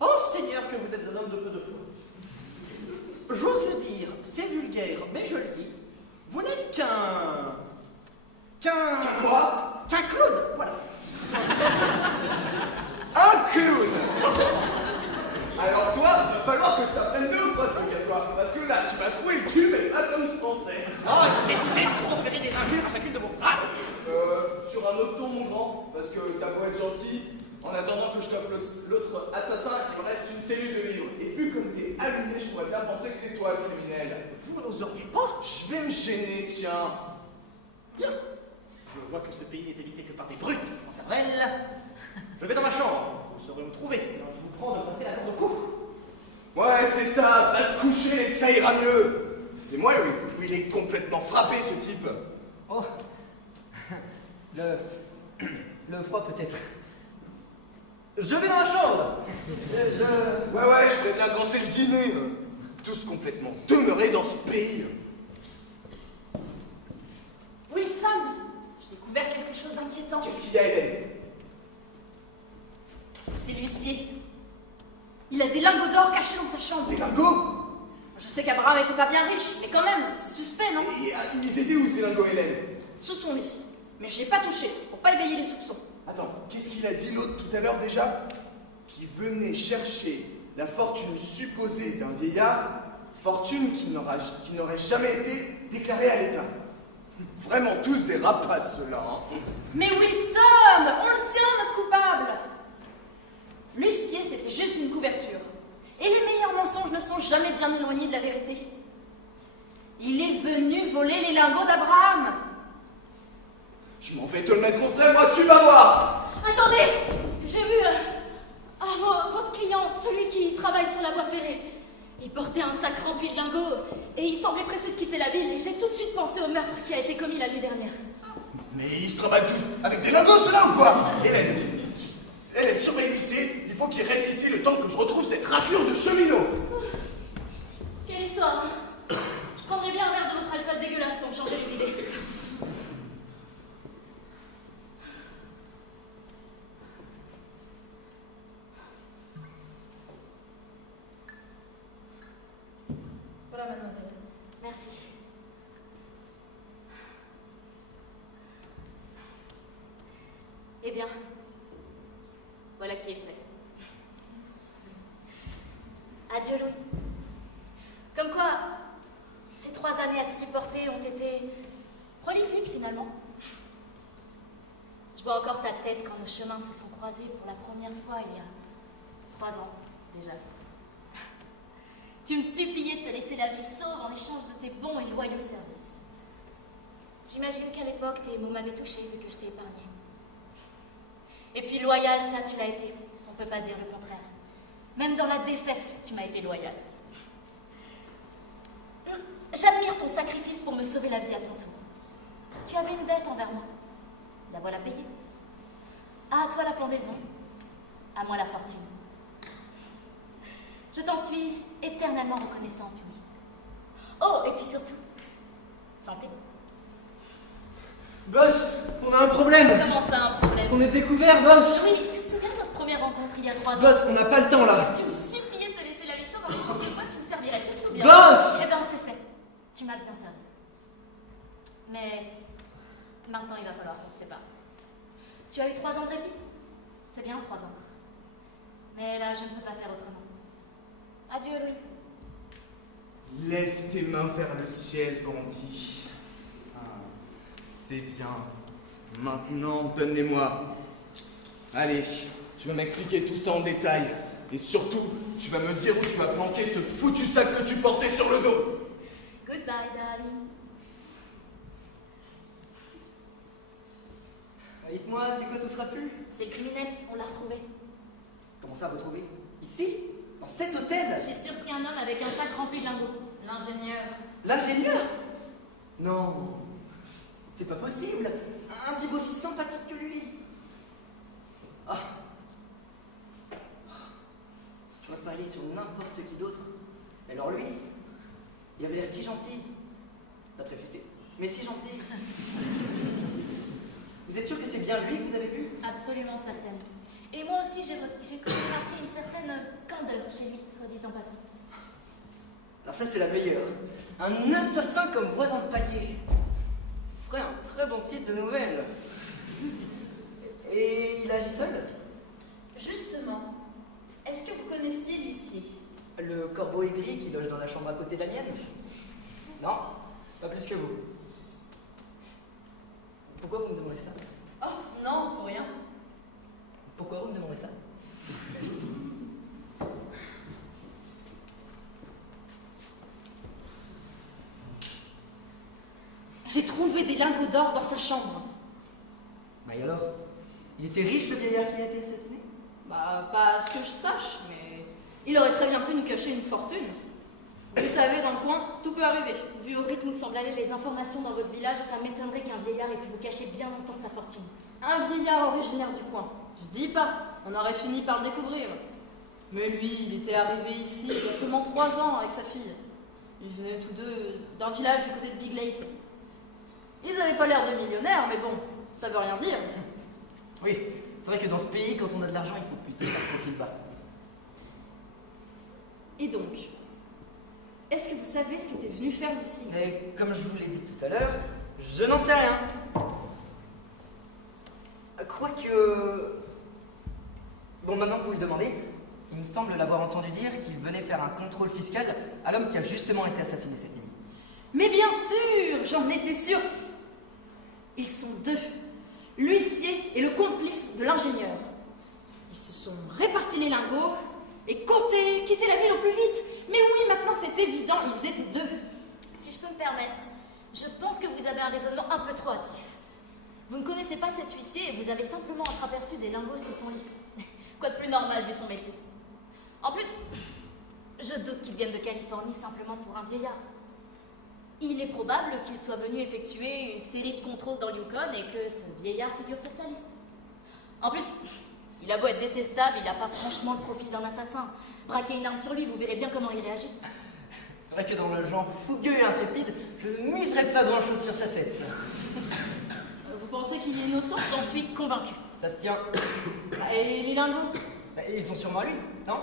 Oh Seigneur, que vous êtes un homme de peu de foi. J'ose le dire, c'est vulgaire, mais je le dis. Vous n'êtes qu'un Quoi? Qu'un clown, voilà. Un clown. Alors toi, va falloir que je t'apprenne deux fois, truc à toi. Parce que là, tu m'as trouvé le cul, mais pas comme je pensais. Oh, cessez de proférer des injures à chacune de vos phrases. Sur un autre ton, mon grand, parce que t'as beau être gentil, en attendant que je tape l'autre assassin, il me reste une cellule de livres. Et vu comme t'es allumé, je pourrais bien penser que c'est toi le criminel. Vous n'oseriez pas? Je vais me gêner, tiens. Bien. Je vois que ce pays n'est habité que par des brutes sans cervelle. Je vais dans ma chambre. Vous saurez me trouver. Et je vous prends de passer la corde au cou. Ouais, c'est ça, va te coucher, ça ira mieux. C'est moi, lui, où il est complètement frappé, ce type. Oh, le froid peut-être. Je vais dans la chambre. Ouais, je vais bien lancer le dîner. Tous complètement demeurés dans ce pays. Wilson, j'ai découvert quelque chose d'inquiétant. Qu'est-ce qu'il y a, Hélène? C'est l'huissier. Il a des lingots d'or cachés dans sa chambre. Des lingots? Je sais qu'Abraham était pas bien riche, mais quand même, c'est suspect, non? Et ils étaient où, ces lingots, Hélène? Sous son lit. Mais je l'ai pas touché, pour pas éveiller les soupçons. Attends, qu'est-ce qu'il a dit l'autre tout à l'heure déjà? Qui venait chercher la fortune supposée d'un vieillard, fortune qui n'aurait jamais été déclarée à l'État. Vraiment tous des rapaces, ceux-là. Hein. Mais Wilson, on le tient, notre coupable. L'huissier, c'était juste une couverture. Et les meilleurs mensonges ne sont jamais bien éloignés de la vérité. Il est venu voler les lingots d'Abraham. Je m'en vais te le mettre au frais, moi, tu vas voir. Attendez, j'ai vu votre client, celui qui travaille sur la voie ferrée. Il portait un sac rempli de lingots et il semblait pressé de quitter la ville. Et j'ai tout de suite pensé au meurtre qui a été commis la nuit dernière. Mais ils se travaillent tous avec des lingots, ceux-là, ou quoi? Hélène, surveille l'huissier, il faut qu'il reste ici le temps que je retrouve cette raclure de cheminot. Quelle histoire, hein? Je prendrais bien un verre de votre alcool dégueulasse pour me changer les idées. Voilà, mademoiselle. Merci. Eh bien, voilà qui est fait. Adieu, Louis. Comme quoi, ces 3 années à te supporter ont été prolifiques, finalement. Je vois encore ta tête quand nos chemins se sont croisés pour la première fois il y a 3 ans, déjà. Tu me suppliais de te laisser la vie sauve en échange de tes bons et loyaux services. J'imagine qu'à l'époque, tes mots m'avaient touché vu que je t'ai épargné. Et puis loyal, ça tu l'as été. On peut pas dire le contraire. Même dans la défaite, tu m'as été loyal. J'admire ton sacrifice pour me sauver la vie à ton tour. Tu avais une dette envers moi. La voilà payée. À toi la pendaison, à moi la fortune. Je t'en suis éternellement reconnaissante, Louis. Oh, et puis surtout, santé. Boss, on a un problème. Comment ça, un problème? On est découvert, boss. Oui, tu te souviens de notre première rencontre il y a 3 ans? Boss, on n'a pas le temps là. Tu me suppliais de te laisser la vie sauve en échange de quoi tu me servirais, tu te souviens? Boss! Eh ben, c'est fait. Tu m'as bien servi. Mais maintenant, il va falloir qu'on se sépare. Tu as eu 3 ans de répit? C'est bien, 3 ans. Mais là, je ne peux pas faire autrement. Adieu, Louis. Lève tes mains vers le ciel, bandit. Ah, c'est bien. Maintenant, donne-les-moi. Allez, tu vas m'expliquer tout ça en détail. Et surtout, tu vas me dire où tu vas planquer ce foutu sac que tu portais sur le dos. Goodbye, darling. Dites-moi, c'est quoi tout ce raffut? C'est le criminel, on l'a retrouvé. Comment ça, retrouver? Ici? Dans cet hôtel? J'ai surpris un homme avec un sac rempli de lingots. L'ingénieur. L'ingénieur? Non, c'est pas possible. Un type aussi sympathique que lui. Ah. Tu vas pas aller sur n'importe qui d'autre. Alors lui, il avait l'air si gentil. Pas très futé, mais si gentil. Vous êtes sûr que c'est bien lui que vous avez vu? Absolument certaine. Et moi aussi, j'ai remarqué une certaine candeur chez lui, soit dit en passant. Alors ça, c'est la meilleure. Un assassin comme voisin de palier. Ferait un très bon titre de nouvelle. Et il agit seul? Justement, est-ce que vous connaissiez l'huissier? Le corbeau aigri qui loge dans la chambre à côté de la mienne? Non, pas plus que vous. Pourquoi vous me demandez ça? Oh, non, pour rien. Pourquoi vous me demandez ça? J'ai trouvé des lingots d'or dans sa chambre. Bah et alors? Il était riche le vieillard qui a été assassiné? Bah, pas à ce que je sache, mais il aurait très bien pu nous cacher une fortune. Vous savez, dans le coin, tout peut arriver. Vu au rythme où semblent aller les informations dans votre village, ça m'étonnerait qu'un vieillard ait pu vous cacher bien longtemps sa fortune. Un vieillard originaire du coin. Je dis pas, on aurait fini par le découvrir. Mais lui, il était arrivé ici il y a seulement 3 ans avec sa fille. Ils venaient tous deux d'un village du côté de Big Lake. Ils avaient pas l'air de millionnaires, mais bon, ça veut rien dire. Oui, c'est vrai que dans ce pays, quand on a de l'argent, il faut plutôt faire profil bas. Et donc, est-ce que vous savez ce qu'était venu faire Lucie ici? Mais comme je vous l'ai dit tout à l'heure, je n'en sais rien. Quoique... Bon, maintenant que vous le demandez, il me semble l'avoir entendu dire qu'il venait faire un contrôle fiscal à l'homme qui a justement été assassiné cette nuit. Mais bien sûr, j'en étais sûre. Ils sont 2, l'huissier et le complice de l'ingénieur. Ils se sont répartis les lingots et compté quitter la ville au plus vite. Mais oui, maintenant c'est évident, ils étaient 2. Si je peux me permettre, je pense que vous avez un raisonnement un peu trop hâtif. Vous ne connaissez pas cet huissier et vous avez simplement entreaperçu des lingots sous son lit. Quoi de plus normal vu son métier. En plus, je doute qu'il vienne de Californie simplement pour un vieillard. Il est probable qu'il soit venu effectuer une série de contrôles dans Yukon et que ce vieillard figure sur sa liste. En plus, il a beau être détestable, il n'a pas franchement le profil d'un assassin. Braquez une arme sur lui, vous verrez bien comment il réagit. C'est vrai que dans le genre fougueux et intrépide, je ne miserais pas grand-chose sur sa tête. Vous pensez qu'il est innocent? J'en suis convaincue. Ça se tient. Et les lingots? Ils sont sûrement à lui, non?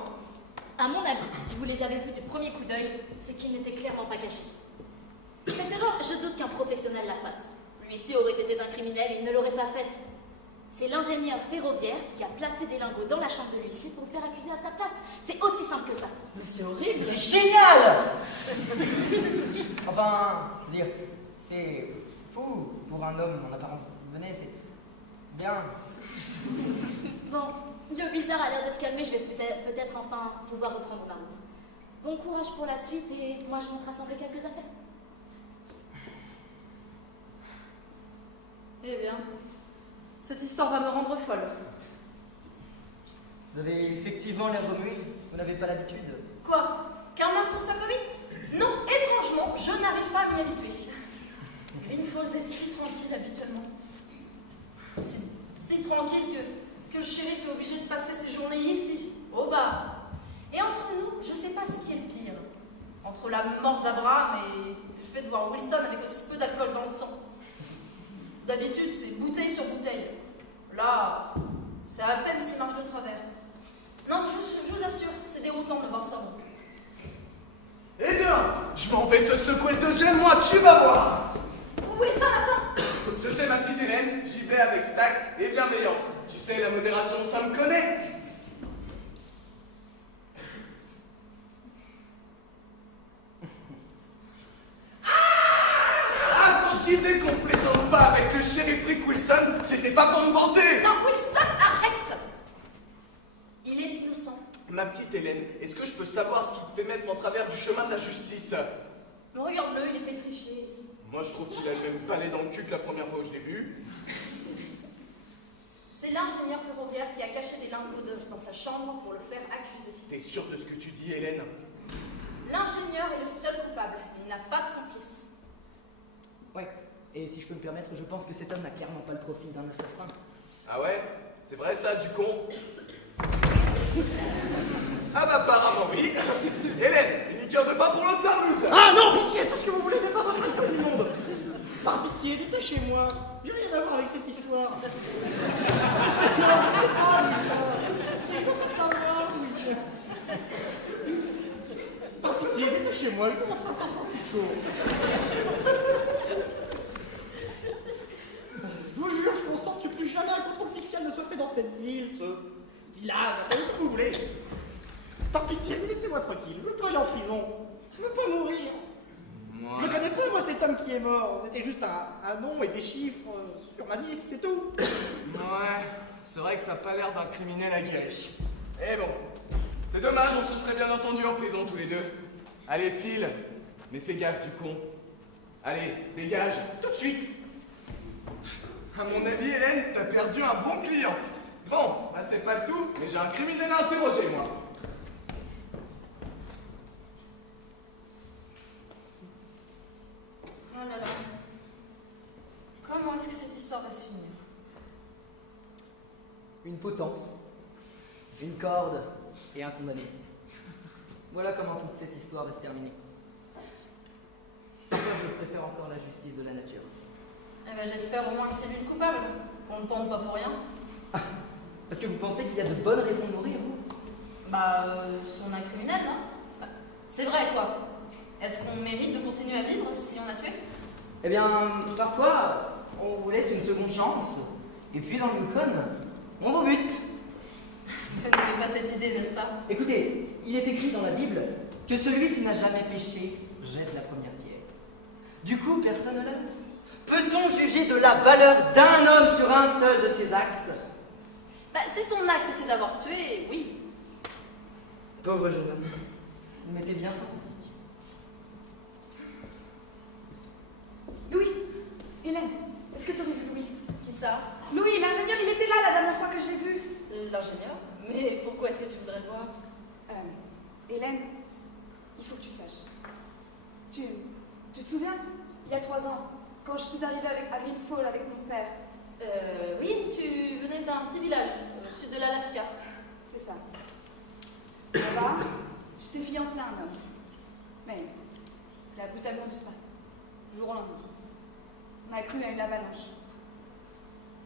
À mon avis, si vous les avez vus du premier coup d'œil, c'est qu'ils n'étaient clairement pas cachés. Cette erreur, je doute qu'un professionnel la fasse. Lui-ci aurait été d'un criminel, il ne l'aurait pas faite. C'est l'ingénieur ferroviaire qui a placé des lingots dans la chambre de l'huissier pour le faire accuser à sa place. C'est aussi simple que ça. Mais c'est horrible. C'est génial. Enfin, je veux dire, c'est fou pour un homme en apparence. Venez, c'est bien. Bon, le blizzard a l'air de se calmer, je vais peut-être enfin pouvoir reprendre ma route. Bon courage pour la suite et moi je monte rassembler quelques affaires. Eh bien, cette histoire va me rendre folle. Vous avez effectivement l'air remué. Vous n'avez pas l'habitude. Quoi? Qu'un meurtre soit commis? Non, étrangement, je n'arrive pas à m'y habituer. Green Falls est si tranquille habituellement. C'est si tranquille que le shérif est obligé de passer ses journées ici, au bar. Et entre nous, je sais pas ce qui est le pire. Entre la mort d'Abraham et le fait de voir Wilson avec aussi peu d'alcool dans le sang. D'habitude, c'est bouteille sur bouteille. Là, c'est à peine s'il marche de travers. Non, je vous assure, c'est déroutant de voir ça. Eh bien, je m'en vais te secouer le deuxième mois, tu vas voir. Wilson, attends! Je sais, ma petite Hélène, j'y vais avec tact et bienveillance. Tu sais, la modération, ça me connaît. Ah, quand je disais qu'on plaisante pas avec le shérif Rick Wilson, c'était pas pour me vanter. Non, Wilson, arrête! Il est innocent. Ma petite Hélène, est-ce que je peux savoir ce qui te fait mettre en travers du chemin de la justice? Mais regarde-le, il est pétrifié. Moi, je trouve qu'il a le même palais dans le cul que la première fois où je l'ai vu. C'est l'ingénieur ferroviaire qui a caché des lingots d'or dans sa chambre pour le faire accuser. T'es sûre de ce que tu dis, Hélène? L'ingénieur est le seul coupable. Il n'a pas de complice. Ouais. Et si je peux me permettre, je pense que cet homme n'a clairement pas le profil d'un assassin. Ah ouais? C'est vrai ça, du con? Ah bah apparemment oui. Hélène, une liqueur de pain pour l'autre tarlouse. Ah non, pitié, tout ce que vous voulez, mais pas votre alcool du monde. Par pitié, détachez-moi. J'ai rien à voir avec cette histoire. C'est toi, c'est moi, il faut pas savoir. Par pitié, détachez-moi, je veux rentrer à San Francisco. Je vous jure, je fais en sorte que plus jamais un contrôle fiscal ne soit fait dans cette ville, ce village, enfin, comme vous voulez. Par pitié, laissez-moi tranquille, je veux pas aller en prison. Je veux pas mourir. Je ne connais pas, moi, cet homme qui est mort. C'était juste un nom et des chiffres sur ma liste, c'est tout. Ouais, c'est vrai que t'as pas l'air d'un criminel aguerri. Eh bon, c'est dommage, on se serait bien entendu en prison tous les deux. Allez, file, mais fais gaffe du con. Allez, dégage, tout de suite. À mon avis, Hélène, t'as perdu un bon client. Bon, là c'est pas le tout, mais j'ai un criminel à interroger, moi. Oh là là. Comment est-ce que cette histoire va se finir? Une potence, une corde et un condamné. Voilà comment toute cette histoire va se terminer. Moi, je préfère encore la justice de la nature. Eh ben, j'espère au moins que c'est lui le coupable. On ne pend pas pour rien. Parce que vous pensez qu'il y a de bonnes raisons de mourir, vous? Bah, si on est un criminel, non? Bah, c'est vrai, quoi. Est-ce qu'on mérite de continuer à vivre si on a tué? Eh bien, parfois, on vous laisse une seconde chance, et puis dans Lincoln, on vous bute. Vous n'avez pas cette idée, n'est-ce pas? Écoutez, il est écrit dans la Bible que celui qui n'a jamais péché jette la première pierre. Du coup, personne ne la laisse. Peut-on juger de la valeur d'un homme sur un seul de ses actes? Bah, si son acte c'est d'avoir tué, oui. Pauvre jeune homme, vous m'étiez bien sympathique. Louis! Hélène, est-ce que tu aurais vu Louis? Qui ça? Louis, l'ingénieur, il était là la dernière fois que je l'ai vu. L'ingénieur? Mais pourquoi est-ce que tu voudrais le voir? Hélène, il faut que tu saches. Tu te souviens? Il y a 3 ans, quand je suis arrivée à Green Falls avec mon père. Oui, tu venais d'un petit village, au sud de l'Alaska. C'est ça. Là-bas, j'étais fiancée à un homme. Mais il a brutalement disparu. Du jour au lendemain. On a cru à une avalanche.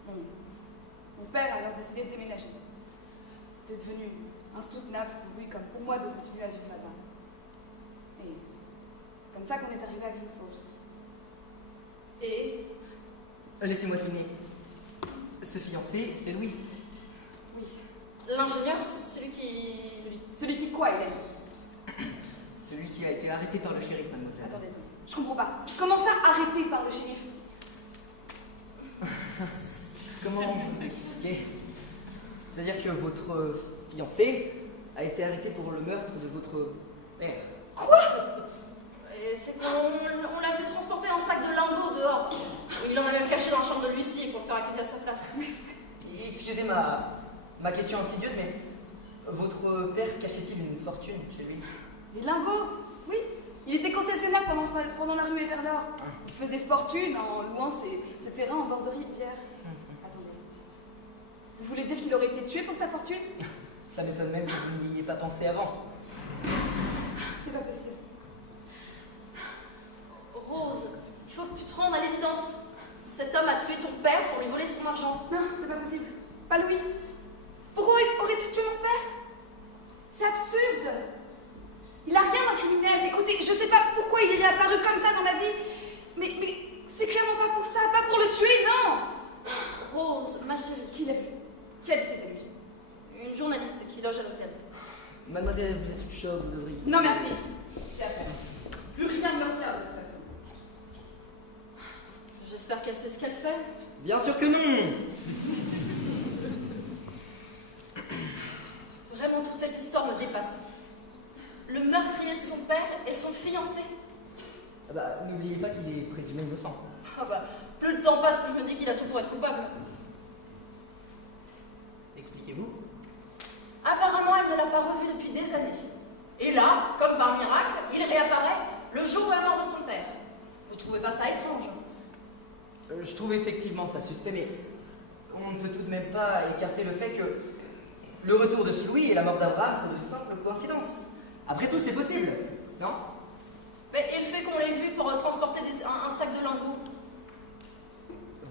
Mon père a alors décidé de déménager. C'était devenu insoutenable pour lui comme pour moi de continuer à vivre là-bas. Et c'est comme ça qu'on est arrivé à Green Falls. Et Laissez-moi deviner. Ce fiancé, c'est Louis. Oui. l'ingénieur, celui qui... Celui qui quoi, Hélène? Lucie a été arrêtée par le shérif, mademoiselle. Attendez, je comprends pas. Comment ça, arrêté par le shérif? Comment vous expliquer? C'est-à-dire que votre fiancé a été arrêté pour le meurtre de votre père. Quoi? Et c'est qu'on l'a vu transporter un sac de lingots dehors. Il en a même caché dans la chambre de l'huissier pour le faire accuser à sa place. Excusez ma question insidieuse, mais votre père cachait-il une fortune chez lui? Des lingots? Oui. Il était concessionnaire pendant la rue Everlord. Il faisait fortune en louant ses terrains en bord de rivière. Attendez. Vous voulez dire qu'il aurait été tué pour sa fortune? Ça m'étonne même que vous n'y ayez pas pensé avant. C'est pas possible. Rose, il faut que tu te rendes à l'évidence. Cet homme a tué ton père pour lui voler son argent. Non, c'est pas possible. Pas Louis. Pourquoi aurait-il tué mon père? C'est absurde. Il a rien d'un criminel. Écoutez, je sais pas pourquoi il est réapparu comme ça dans ma vie, mais c'est clairement pas pour ça, pas pour le tuer, non. Rose, ma chérie. Qui l'a vu? Qui a dit que c'était lui? Une journaliste qui loge à l'hôtel. Mademoiselle, vous êtes sous le choc, vous devriez... Non, merci. J'ai affaire. Plus rien ne me retient de toute façon. J'espère qu'elle sait ce qu'elle fait. Bien sûr que non. Vraiment, toute cette histoire me dépasse. Le meurtrier de son père et son fiancé. Ah bah, n'oubliez pas qu'il est présumé innocent. Ah bah, plus le temps passe, plus je me dis qu'il a tout pour être coupable. Expliquez-vous. Apparemment, il ne l'a pas revu depuis des années. Et là, comme par miracle, il réapparaît le jour de la mort de son père. Vous trouvez pas ça étrange? Je trouve effectivement ça suspect, mais on ne peut tout de même pas écarter le fait que le retour de Louis et la mort d'Abraham sont de simples coïncidences. Après tout, c'est possible, non? Mais et le fait qu'on l'ait vu pour transporter un sac de lingots?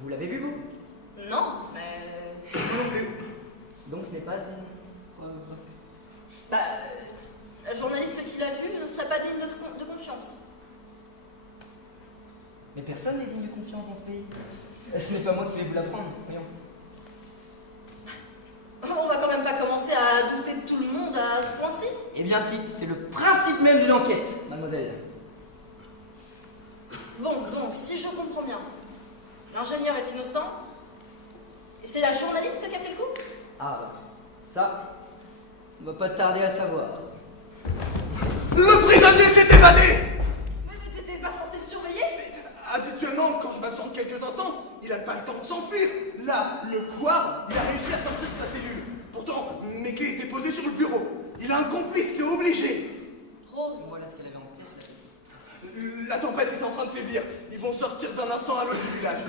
Vous l'avez vu, vous? Non, mais... Non plus. Donc ce n'est pas une... Bah, la journaliste qui l'a vu ne serait pas digne de confiance. Mais personne n'est digne de confiance dans ce pays. Ce n'est pas moi qui vais vous l'apprendre, voyons. On va quand même pas commencer à douter de tout le monde à ce point-ci. Eh bien si, c'est le principe même d'une enquête, mademoiselle. Bon, donc, si je comprends bien, l'ingénieur est innocent, et c'est la journaliste qui a fait le coup? Ah, ça, on va pas tarder à savoir. Le prisonnier s'est évadé! Mais t'étais pas censé le surveiller? Habituellement, quand je m'absente quelques instants, il a pas le temps de s'enfuir. Là, le couard, il a réussi à sortir de sa cellule. Pourtant, mes clés étaient posées sur le bureau. Il a un complice, c'est obligé. Rose. Voilà ce qu'elle avait en tête. La tempête est en train de faiblir. Ils vont sortir d'un instant à l'autre du village.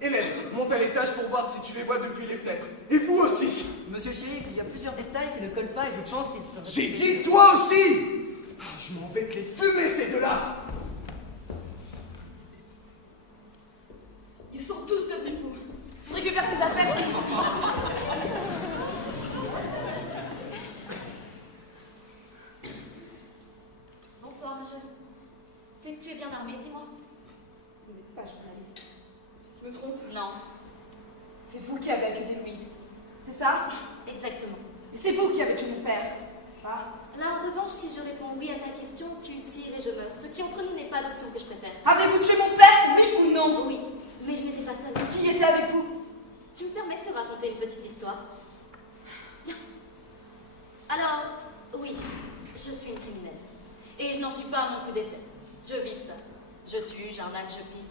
Hélène, monte à l'étage pour voir si tu les vois depuis les fenêtres. Et vous aussi. Monsieur le shérif, il y a plusieurs détails qui ne collent pas et je pense qu'ils seraient... J'ai dit toi aussi. Je m'en vais te les fumer, ces deux-là. Ils sont tous devenus fous. Je récupère ses affaires. Bonsoir, ma jeune. C'est que tu es bien armée, dis-moi. Ce n'est pas journaliste. Je me trompe? Non, C'est vous qui avez accusé Louis. C'est ça? exactement. Et c'est vous qui avez tué mon père, n'est-ce pas? Là, en revanche, si je réponds oui à ta question, tu y tires et je meurs. Ce qui entre nous n'est pas l'option que je préfère. Avez-vous tué mon père, oui ou non? Oui, mais je n'étais pas seule. Qui était avec vous? Tu me permets de te raconter une petite histoire? Bien. Alors, oui, je suis une criminelle. Et je n'en suis pas à mon coup d'essai. Je vis de ça. Je tue, j'arnaque, je pille.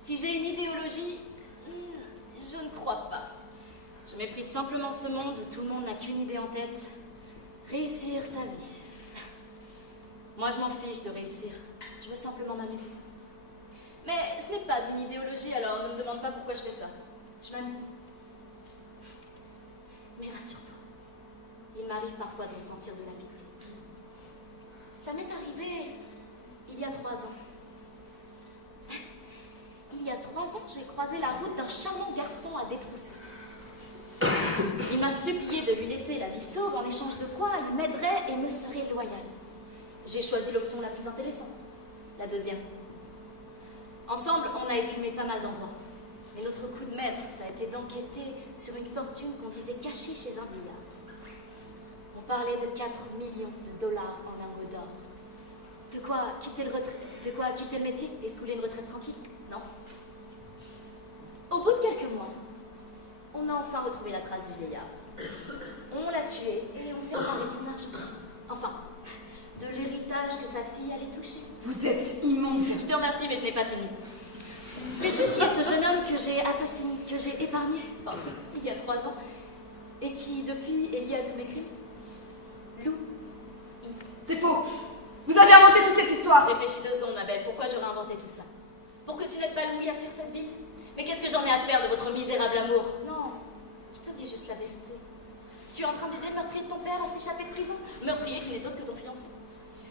Si j'ai une idéologie, je ne crois pas. Je méprise simplement ce monde où tout le monde n'a qu'une idée en tête. Réussir sa vie. Moi, je m'en fiche de réussir. Je veux simplement m'amuser. Mais ce n'est pas une idéologie, alors ne me demande pas pourquoi je fais ça. Je m'amuse. Mais rassure-toi, il m'arrive parfois de ressentir de la pitié. Ça m'est arrivé il y a 3 ans. Il y a 3 ans, j'ai croisé la route d'un charmant garçon à détrousser. Il m'a supplié de lui laisser la vie sauve, en échange de quoi il m'aiderait et me serait loyal. J'ai choisi l'option la plus intéressante, la deuxième. Ensemble, on a écumé pas mal d'endroits. Mais notre coup de maître, ça a été d'enquêter sur une fortune qu'on disait cachée chez un vieillard. On parlait de 4 millions de dollars en lingots d'or. quoi quitter le métier et se couler une retraite tranquille, non? Au bout de quelques mois, on a enfin retrouvé la trace du vieillard. On l'a tué et on s'est emparé de son argent. Enfin, de l'héritage que sa fille allait toucher. Vous êtes immonde. Je te remercie, mais je n'ai pas fini. Sais-tu qui est ce jeune homme que j'ai assassiné, que j'ai épargné il y a 3 ans, et qui, depuis, est lié à tous mes crimes? Lou. C'est faux. Vous avez inventé toute cette histoire. Réfléchis 2 secondes, ma belle. Pourquoi j'aurais inventé tout ça? Pour que tu n'aides pas Louis à fuir cette ville? Mais qu'est-ce que j'en ai à faire de votre misérable amour? Non, je te dis juste la vérité. Tu es en train d'aider le meurtrier de ton père à s'échapper de prison? Meurtrier qui n'est autre que ton fiancé.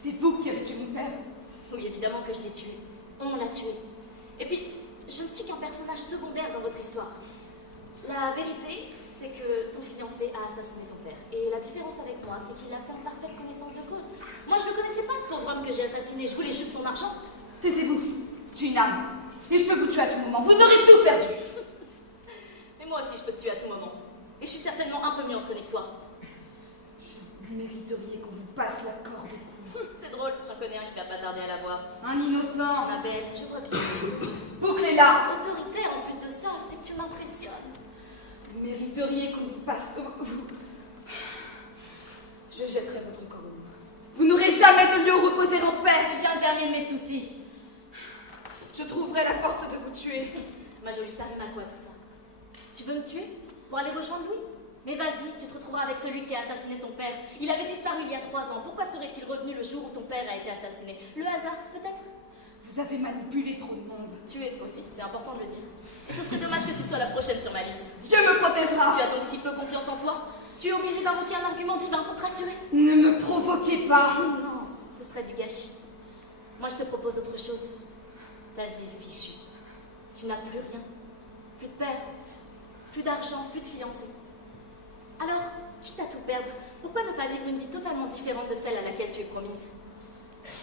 C'est vous qui avez tué mon père. Oui, évidemment que je l'ai tué. On l'a tué. Et puis, je ne suis qu'un personnage secondaire dans votre histoire. La vérité, c'est que ton fiancé a assassiné ton père. Et la différence avec moi, c'est qu'il l'a fait en parfaite connaissance de cause. Moi, je ne connaissais pas ce pauvre homme que j'ai assassiné. Je voulais juste son argent. Taisez-vous. J'ai une âme. Et je peux vous tuer à tout moment. Vous aurez tout perdu. Mais moi aussi, je peux te tuer à tout moment. Et je suis certainement un peu mieux entraînée que toi. Vous mériteriez qu'on vous passe la corde au cou. C'est drôle, j'en connais un qui va pas tarder à la voir. Un innocent. Ma belle, je vois bien. Bouclez-la. Autoritaire en plus de ça, c'est que tu m'impressionnes. Vous mériteriez qu'on vous passe... Je jetterai votre corps au loup. Vous n'aurez jamais de lieu où reposer en paix. C'est bien le dernier de mes soucis. Je trouverai la force de vous tuer. Ma jolie, ça rime à quoi tout ça? Tu veux me tuer? Pour aller rejoindre Louis? Mais vas-y, tu te retrouveras avec celui qui a assassiné ton père. Il avait disparu il y a 3 ans. Pourquoi serait-il revenu le jour où ton père a été assassiné? Le hasard, peut-être? Vous avez manipulé trop de monde. Tué aussi, c'est important de le dire. Et ce serait dommage que tu sois la prochaine sur ma liste. Dieu me protégera. Tu as donc si peu confiance en toi? Tu es obligé d'invoquer un argument divin pour te rassurer? Ne me provoquez pas. Non, ce serait du gâchis. Moi, je te propose autre chose. Ta vie est fichue. Tu n'as plus rien. Plus de père, plus d'argent, plus de fiancé. Alors, quitte à tout perdre, pourquoi ne pas vivre une vie totalement différente de celle à laquelle tu es promise?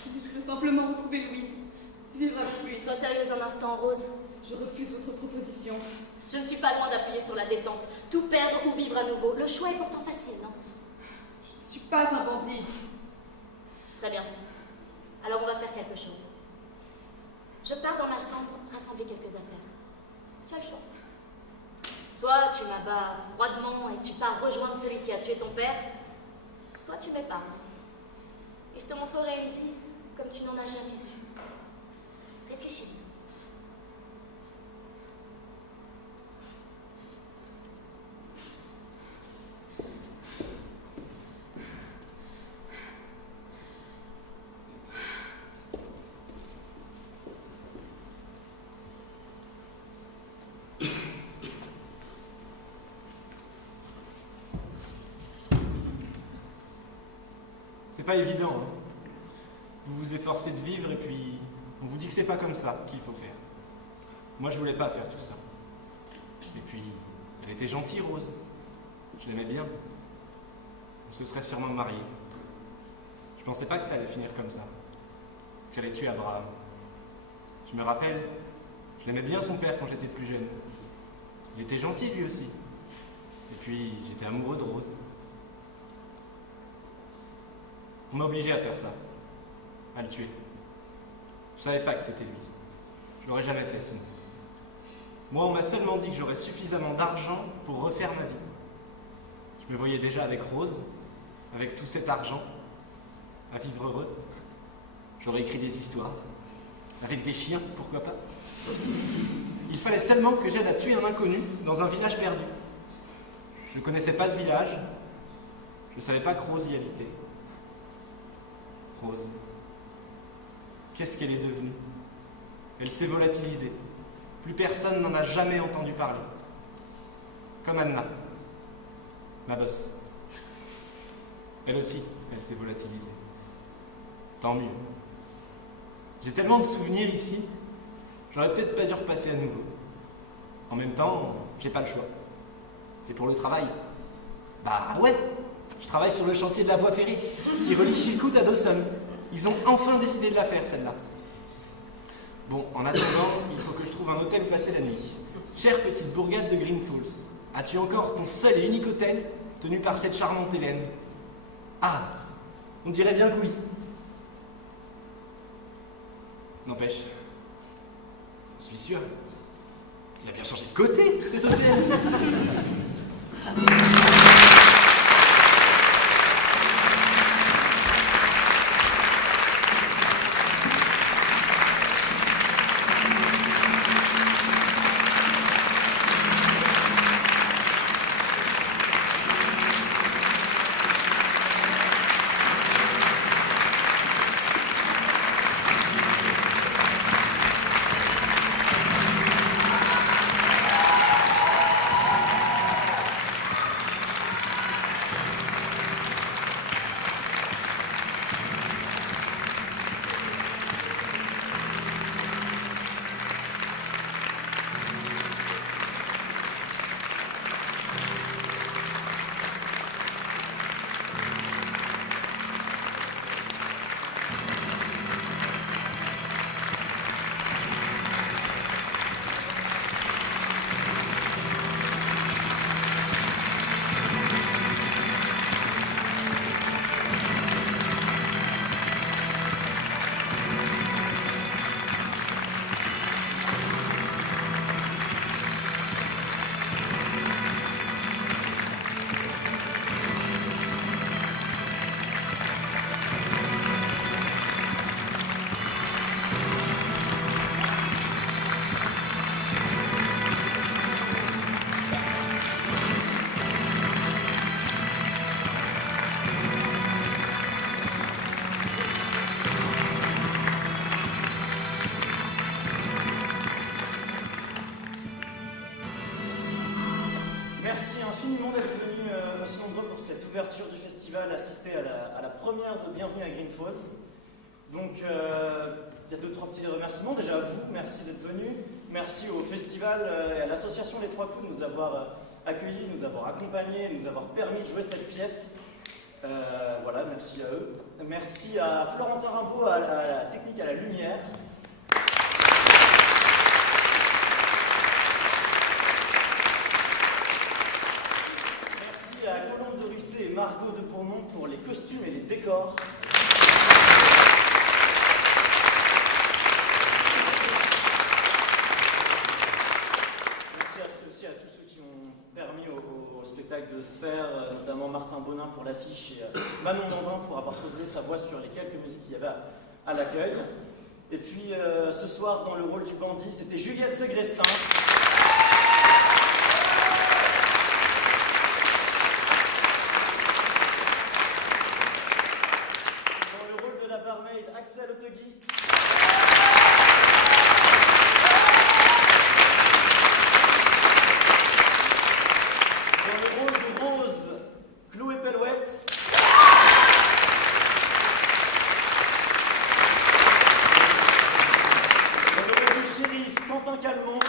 Je veux simplement retrouver Louis. Vivre avec lui. Sois sérieuse un instant, Rose. Je refuse votre proposition. Je ne suis pas loin d'appuyer sur la détente. Tout perdre ou vivre à nouveau. Le choix est pourtant facile, non? Je ne suis pas un bandit. Très bien. Alors on va faire quelque chose. Je pars dans ma chambre rassembler quelques affaires. Tu as le choix. Soit tu m'abats froidement et tu pars rejoindre celui qui a tué ton père, soit tu m'épargnes. Et je te montrerai une vie comme tu n'en as jamais eue. Réfléchis. C'est pas évident, hein. Vous vous efforcez de vivre et puis on vous dit que c'est pas comme ça qu'il faut faire. Moi je voulais pas faire tout ça. Et puis, elle était gentille, Rose. Je l'aimais bien. On se serait sûrement mariés. Je pensais pas que ça allait finir comme ça. Que j'allais tuer Abraham. Je me rappelle, je l'aimais bien son père quand j'étais plus jeune. Il était gentil lui aussi. Et puis, j'étais amoureux de Rose. On m'a obligé à faire ça, à le tuer. Je savais pas que c'était lui. Je l'aurais jamais fait sinon. Moi, on m'a seulement dit que j'aurais suffisamment d'argent pour refaire ma vie. Je me voyais déjà avec Rose, avec tout cet argent, à vivre heureux. J'aurais écrit des histoires, avec des chiens, pourquoi pas. Il fallait seulement que j'aide à tuer un inconnu dans un village perdu. Je ne connaissais pas ce village, je ne savais pas que Rose y habitait. Rose. Qu'est-ce qu'elle est devenue? Elle s'est volatilisée. Plus personne n'en a jamais entendu parler. Comme Anna, ma boss. Elle aussi, elle s'est volatilisée. Tant mieux. J'ai tellement de souvenirs ici, j'aurais peut-être pas dû repasser à nouveau. En même temps, j'ai pas le choix. C'est pour le travail. Bah ouais, je travaille sur le chantier de la voie ferrée, qui relie Chilcoot à Dawson. Ils ont enfin décidé de la faire, celle-là. Bon, en attendant, il faut que je trouve un hôtel où passer la nuit. Chère petite bourgade de Green Falls, as-tu encore ton seul et unique hôtel, tenu par cette charmante Hélène? Ah, on dirait bien que oui. N'empêche, je suis sûr, il a bien changé de côté, cet hôtel. Merci infiniment d'être venus aussi nombreux pour cette ouverture du festival, assister à la première de Bienvenue à Green Falls. Donc, il y a 2-3 petits remerciements. Déjà à vous, merci d'être venus. Merci au festival et à l'association Les Trois Coups de nous avoir accueillis, nous avoir accompagnés, nous avoir permis de jouer cette pièce. Voilà, merci à eux. Merci à Florentin Rimbaud, à la technique, à la lumière. Merci à Colombe de Russet et Margot de Bourmont pour les costumes et les décors. Merci aussi à tous ceux qui ont permis au spectacle de se faire, notamment Martin Bonin pour l'affiche et Manon Dandin pour avoir posé sa voix sur les quelques musiques qu'il y avait à l'accueil. Et puis ce soir, dans le rôle du bandit, c'était Juliette Segrestin. Axel Otegui. Dans le rôle de Rose, Chloé Pellouette. Dans le rôle du shérif, Quentin Calmont.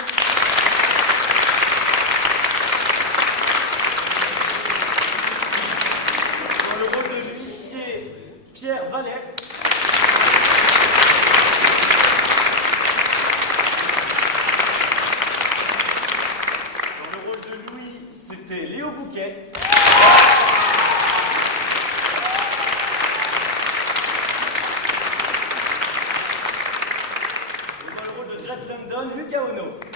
Dans le rôle de l'huissier, Pierre Vallet. C'était Léo Bouquet. Et dans le rôle de Jack London, Lucas Ono.